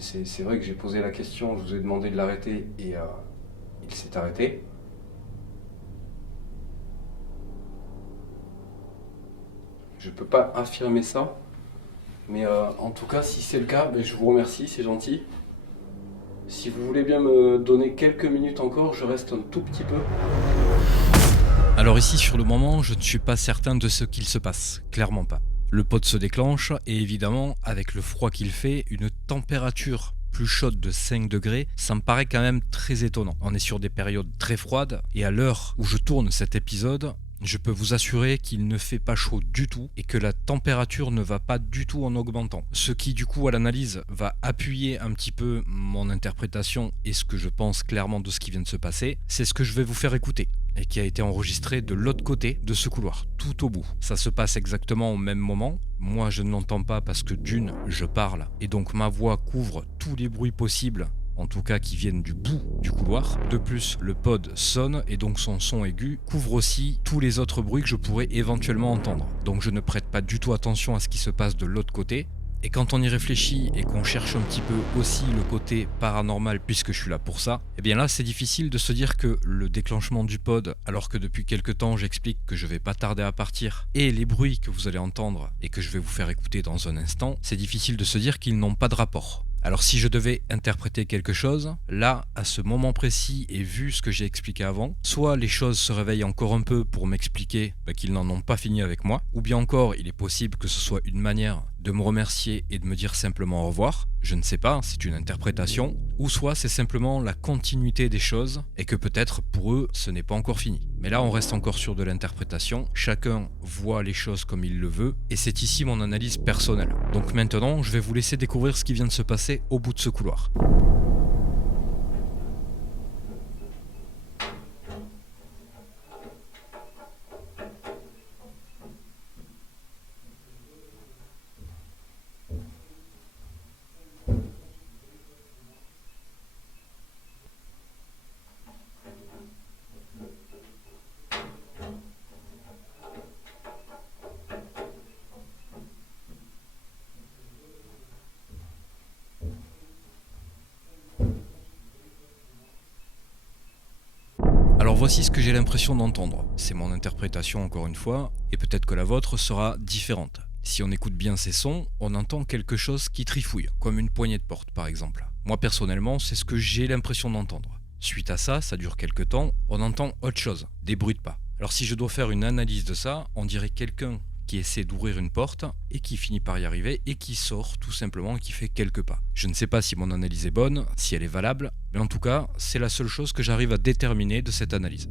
C'est vrai que j'ai posé la question, je vous ai demandé de l'arrêter et il s'est arrêté. Je ne peux pas affirmer ça, Mais en tout cas, si c'est le cas, je vous remercie, c'est gentil. Si vous voulez bien me donner quelques minutes encore, je reste un tout petit peu. Alors ici, sur le moment, je ne suis pas certain de ce qu'il se passe, clairement pas. Le pod se déclenche et évidemment, avec le froid qu'il fait, une température plus chaude de 5 degrés, ça me paraît quand même très étonnant. On est sur des périodes très froides et à l'heure où je tourne cet épisode, je peux vous assurer qu'il ne fait pas chaud du tout et que la température ne va pas du tout en augmentant. Ce qui du coup à l'analyse va appuyer un petit peu mon interprétation et ce que je pense clairement de ce qui vient de se passer, c'est ce que je vais vous faire écouter et qui a été enregistré de l'autre côté de ce couloir, tout au bout. Ça se passe exactement au même moment. Moi je ne l'entends pas parce que d'une, je parle et donc ma voix couvre tous les bruits possibles, en tout cas qui viennent du bout du couloir. De plus, le pod sonne et donc son son aigu couvre aussi tous les autres bruits que je pourrais éventuellement entendre. Donc je ne prête pas du tout attention à ce qui se passe de l'autre côté. Et quand on y réfléchit et qu'on cherche un petit peu aussi le côté paranormal puisque je suis là pour ça, eh bien là c'est difficile de se dire que le déclenchement du pod, alors que depuis quelques temps j'explique que je vais pas tarder à partir, et les bruits que vous allez entendre et que je vais vous faire écouter dans un instant, c'est difficile de se dire qu'ils n'ont pas de rapport. Alors si je devais interpréter quelque chose, là, à ce moment précis et vu ce que j'ai expliqué avant, soit les choses se réveillent encore un peu pour m'expliquer qu'ils n'en ont pas fini avec moi, ou bien encore il est possible que ce soit une manière de me remercier et de me dire simplement au revoir, je ne sais pas, c'est une interprétation, ou soit c'est simplement la continuité des choses et que peut-être pour eux ce n'est pas encore fini. Mais là on reste encore sur de l'interprétation, chacun voit les choses comme il le veut et c'est ici mon analyse personnelle. Donc maintenant je vais vous laisser découvrir ce qui vient de se passer au bout de ce couloir. Alors voici ce que j'ai l'impression d'entendre. C'est mon interprétation encore une fois, et peut-être que la vôtre sera différente. Si on écoute bien ces sons, on entend quelque chose qui trifouille, comme une poignée de porte par exemple. Moi personnellement, c'est ce que j'ai l'impression d'entendre. Suite à ça, ça dure quelques temps, on entend autre chose, des bruits de pas. Alors si je dois faire une analyse de ça, on dirait quelqu'un qui essaie d'ouvrir une porte et qui finit par y arriver et qui sort tout simplement et qui fait quelques pas. Je ne sais pas si mon analyse est bonne, si elle est valable, mais en tout cas, c'est la seule chose que j'arrive à déterminer de cette analyse.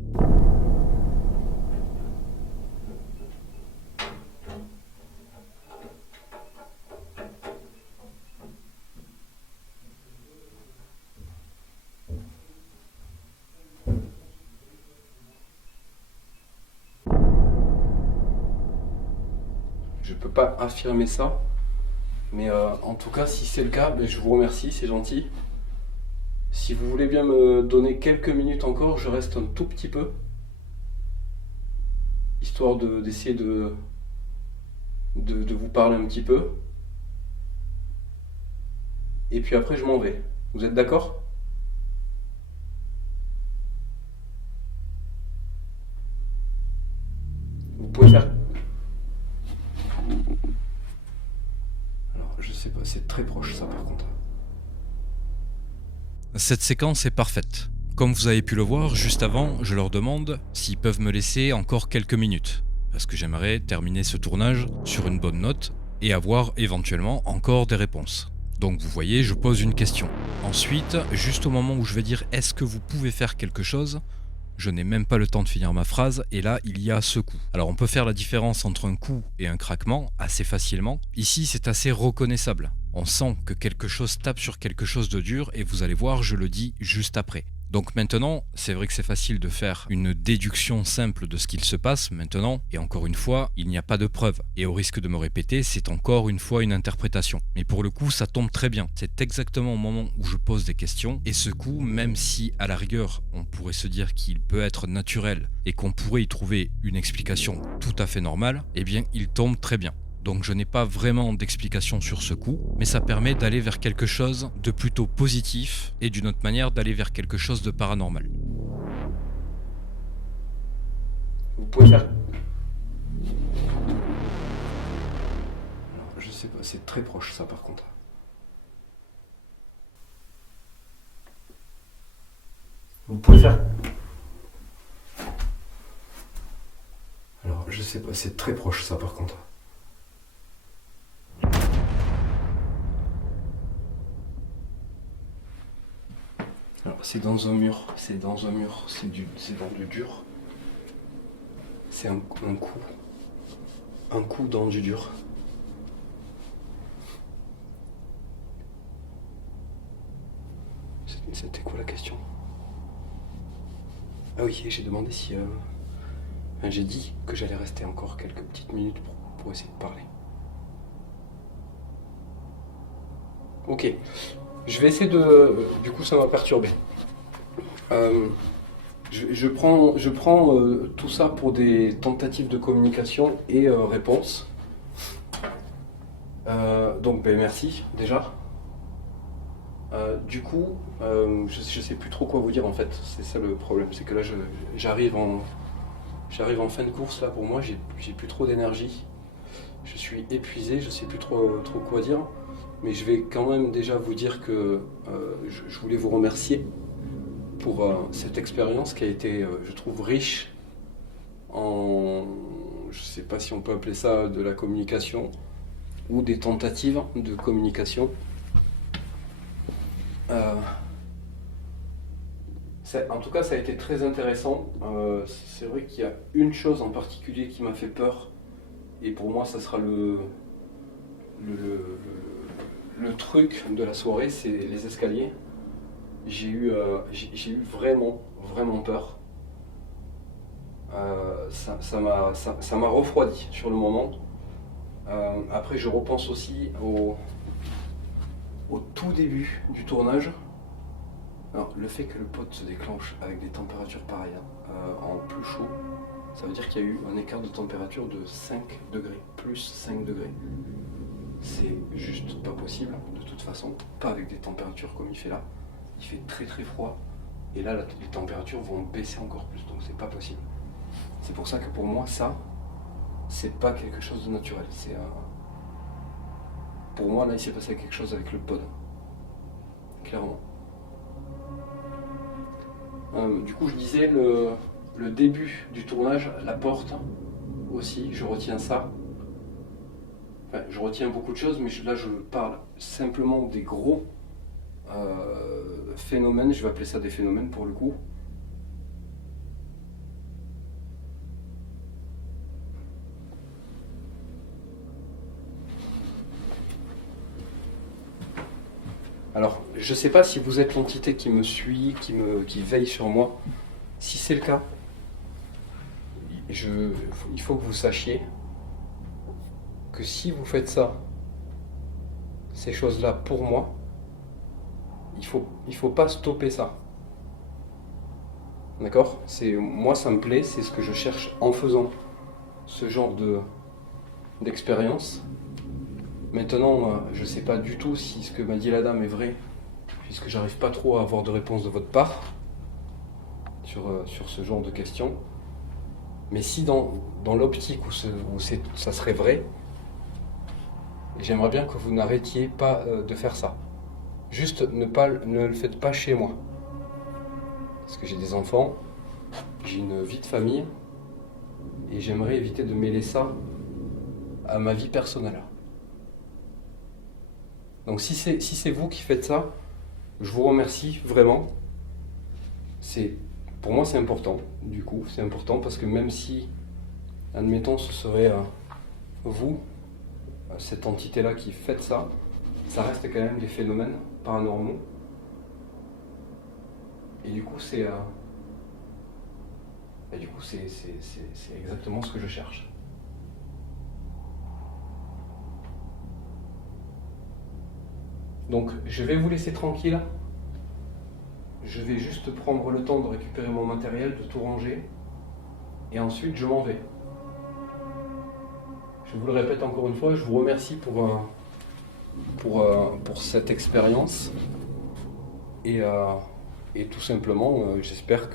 Je peux pas affirmer ça, mais en tout cas, si c'est le cas, je vous remercie, c'est gentil. Si vous voulez bien me donner quelques minutes encore, je reste un tout petit peu, histoire d'essayer de vous parler un petit peu. Et puis après, je m'en vais. Vous êtes d'accord ? Vous pouvez faire... Alors, je sais pas, c'est très proche ça par contre. Cette séquence est parfaite. Comme vous avez pu le voir, juste avant, je leur demande s'ils peuvent me laisser encore quelques minutes, parce que j'aimerais terminer ce tournage sur une bonne note et avoir éventuellement encore des réponses. Donc vous voyez, je pose une question. Ensuite, juste au moment où je vais dire « est-ce que vous pouvez faire quelque chose ?», je n'ai même pas le temps de finir ma phrase et là il y a ce coup. Alors on peut faire la différence entre un coup et un craquement assez facilement. Ici c'est assez reconnaissable. On sent que quelque chose tape sur quelque chose de dur et vous allez voir, je le dis juste après. Donc maintenant, c'est vrai que c'est facile de faire une déduction simple de ce qu'il se passe maintenant, et encore une fois, il n'y a pas de preuve. Et au risque de me répéter, c'est encore une fois une interprétation. Mais pour le coup, ça tombe très bien. C'est exactement au moment où je pose des questions, et ce coup, même si à la rigueur, on pourrait se dire qu'il peut être naturel, et qu'on pourrait y trouver une explication tout à fait normale, eh bien, il tombe très bien. Donc je n'ai pas vraiment d'explication sur ce coup, mais ça permet d'aller vers quelque chose de plutôt positif et d'une autre manière d'aller vers quelque chose de paranormal. Vous pouvez faire... Alors, je sais pas, c'est très proche ça par contre. Vous pouvez faire. Alors je sais pas, c'est très proche ça par contre. Alors c'est dans un mur, c'est dans du dur. C'est un coup dans du dur. C'était quoi la question? Ah oui, j'ai demandé si... j'ai dit que j'allais rester encore quelques petites minutes pour essayer de parler. Ok, je vais essayer de... Du coup, ça m'a perturbé. Je prends tout ça pour des tentatives de communication et réponses. Donc, merci déjà. Du coup, je sais plus trop quoi vous dire en fait. C'est ça le problème, c'est que là, j'arrive en fin de course là. Pour moi, j'ai plus trop d'énergie. Je suis épuisé, je sais plus trop quoi dire. Mais je vais quand même déjà vous dire que je voulais vous remercier pour cette expérience qui a été, je trouve, riche en, je sais pas si on peut appeler ça de la communication ou des tentatives de communication. En tout cas, ça a été très intéressant. C'est vrai qu'il y a une chose en particulier qui m'a fait peur, et pour moi, ça sera le truc de la soirée, c'est les escaliers. J'ai eu vraiment peur. Ça m'a refroidi sur le moment. Après, je repense aussi au tout début du tournage. Alors, le fait que le pod se déclenche avec des températures pareilles, en plus chaud, ça veut dire qu'il y a eu un écart de température de 5 degrés, plus 5 degrés. C'est juste pas possible, de toute façon, pas avec des températures comme il fait là. Il fait très très froid, et là les températures vont baisser encore plus, donc c'est pas possible. C'est pour ça que pour moi, ça, c'est pas quelque chose de naturel. Pour moi, là, il s'est passé quelque chose avec le pod. Clairement. Du coup, je disais le début du tournage, la porte aussi, je retiens ça. Enfin, je retiens beaucoup de choses, mais là, je parle simplement des gros phénomènes. Je vais appeler ça des phénomènes pour le coup. Alors, je ne sais pas si vous êtes l'entité qui me suit, qui veille sur moi. Si c'est le cas, il faut que vous sachiez que si vous faites ça, ces choses-là pour moi, il faut pas stopper ça. D'accord? Moi, ça me plaît, c'est ce que je cherche en faisant ce genre d'expérience. Maintenant, je ne sais pas du tout si ce que m'a dit la dame est vrai, puisque j'arrive pas trop à avoir de réponse de votre part sur ce genre de questions. Mais si dans l'optique où ça serait vrai, j'aimerais bien que vous n'arrêtiez pas de faire ça. Juste ne le faites pas chez moi. Parce que j'ai des enfants, j'ai une vie de famille, et j'aimerais éviter de mêler ça à ma vie personnelle. Donc si c'est vous qui faites ça, je vous remercie vraiment. Pour moi c'est important, du coup, c'est important parce que même si, admettons, ce serait vous, cette entité-là qui faites ça, ça reste quand même des phénomènes paranormaux. Et du coup c'est exactement ce que je cherche. Donc je vais vous laisser tranquille. Je vais juste prendre le temps de récupérer mon matériel, de tout ranger. Et ensuite je m'en vais. Je vous le répète encore une fois, je vous remercie pour cette expérience. Et tout simplement, j'espère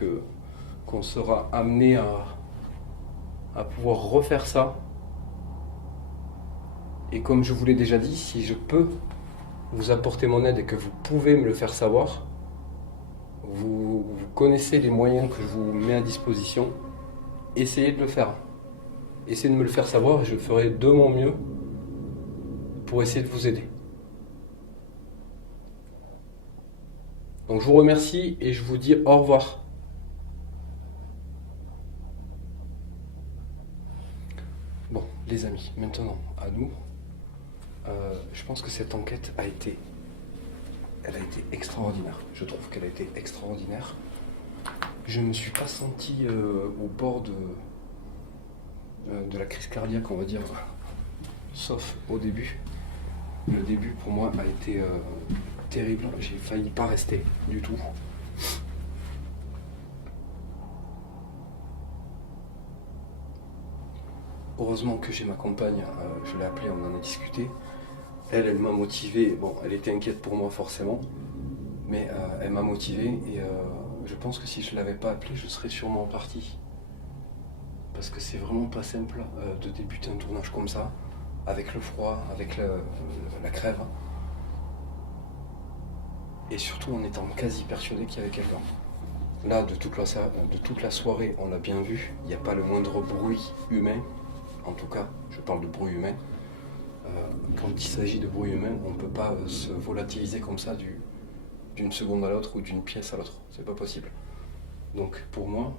qu'on sera amené à pouvoir refaire ça Et comme je vous l'ai déjà dit, si je peux vous apporter mon aide et que vous pouvez me le faire savoir, vous connaissez les moyens que je vous mets à disposition, essayez de le faire. Essayez de me le faire savoir et je ferai de mon mieux pour essayer de vous aider. Donc je vous remercie et je vous dis au revoir. Bon, les amis, maintenant à nous. Je pense que cette enquête a été extraordinaire. Je trouve qu'elle a été extraordinaire. Je ne me suis pas senti au bord de la crise cardiaque, on va dire, sauf au début. Le début pour moi a été terrible. J'ai failli pas rester du tout. Heureusement que j'ai ma compagne, je l'ai appelée, on en a discuté. Elle m'a motivé. Bon, elle était inquiète pour moi forcément, mais elle m'a motivé et je pense que si je ne l'avais pas appelée, je serais sûrement parti. Parce que c'est vraiment pas simple de débuter un tournage comme ça, avec le froid, avec la crève. Et surtout en étant quasi persuadé qu'il y avait quelqu'un. Là, de toute la soirée, on l'a bien vu, il n'y a pas le moindre bruit humain. En tout cas, je parle de bruit humain. Quand il s'agit de bruit humain, on ne peut pas se volatiliser comme ça d'une seconde à l'autre ou d'une pièce à l'autre. C'est pas possible. Donc pour moi,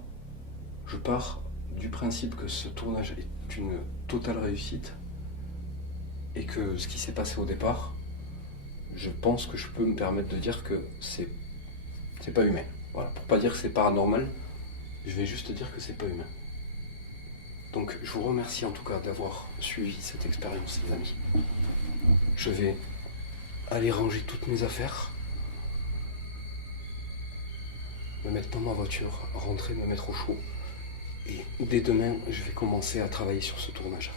je pars du principe que ce tournage est une totale réussite et que ce qui s'est passé au départ, je pense que je peux me permettre de dire que c'est pas humain. Voilà. Pour pas dire que c'est paranormal, je vais juste dire que c'est pas humain. Donc je vous remercie en tout cas d'avoir suivi cette expérience, les amis. Je vais aller ranger toutes mes affaires, me mettre dans ma voiture, rentrer, me mettre au chaud. Et dès demain, je vais commencer à travailler sur ce tournage.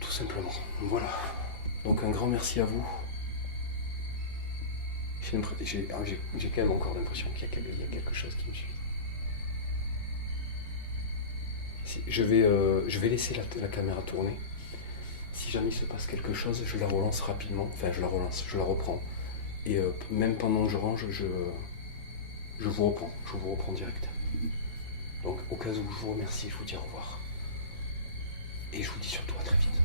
Tout simplement. Voilà. Donc un grand merci à vous. J'ai quand même encore l'impression qu'il y a quelque chose qui me suit. Je vais laisser la caméra tourner. Si jamais il se passe quelque chose, je la relance rapidement. Enfin, je la reprends. Et même pendant que je range, je vous reprends direct. Donc, au cas où je vous remercie, je vous dis au revoir. Et je vous dis surtout à très vite.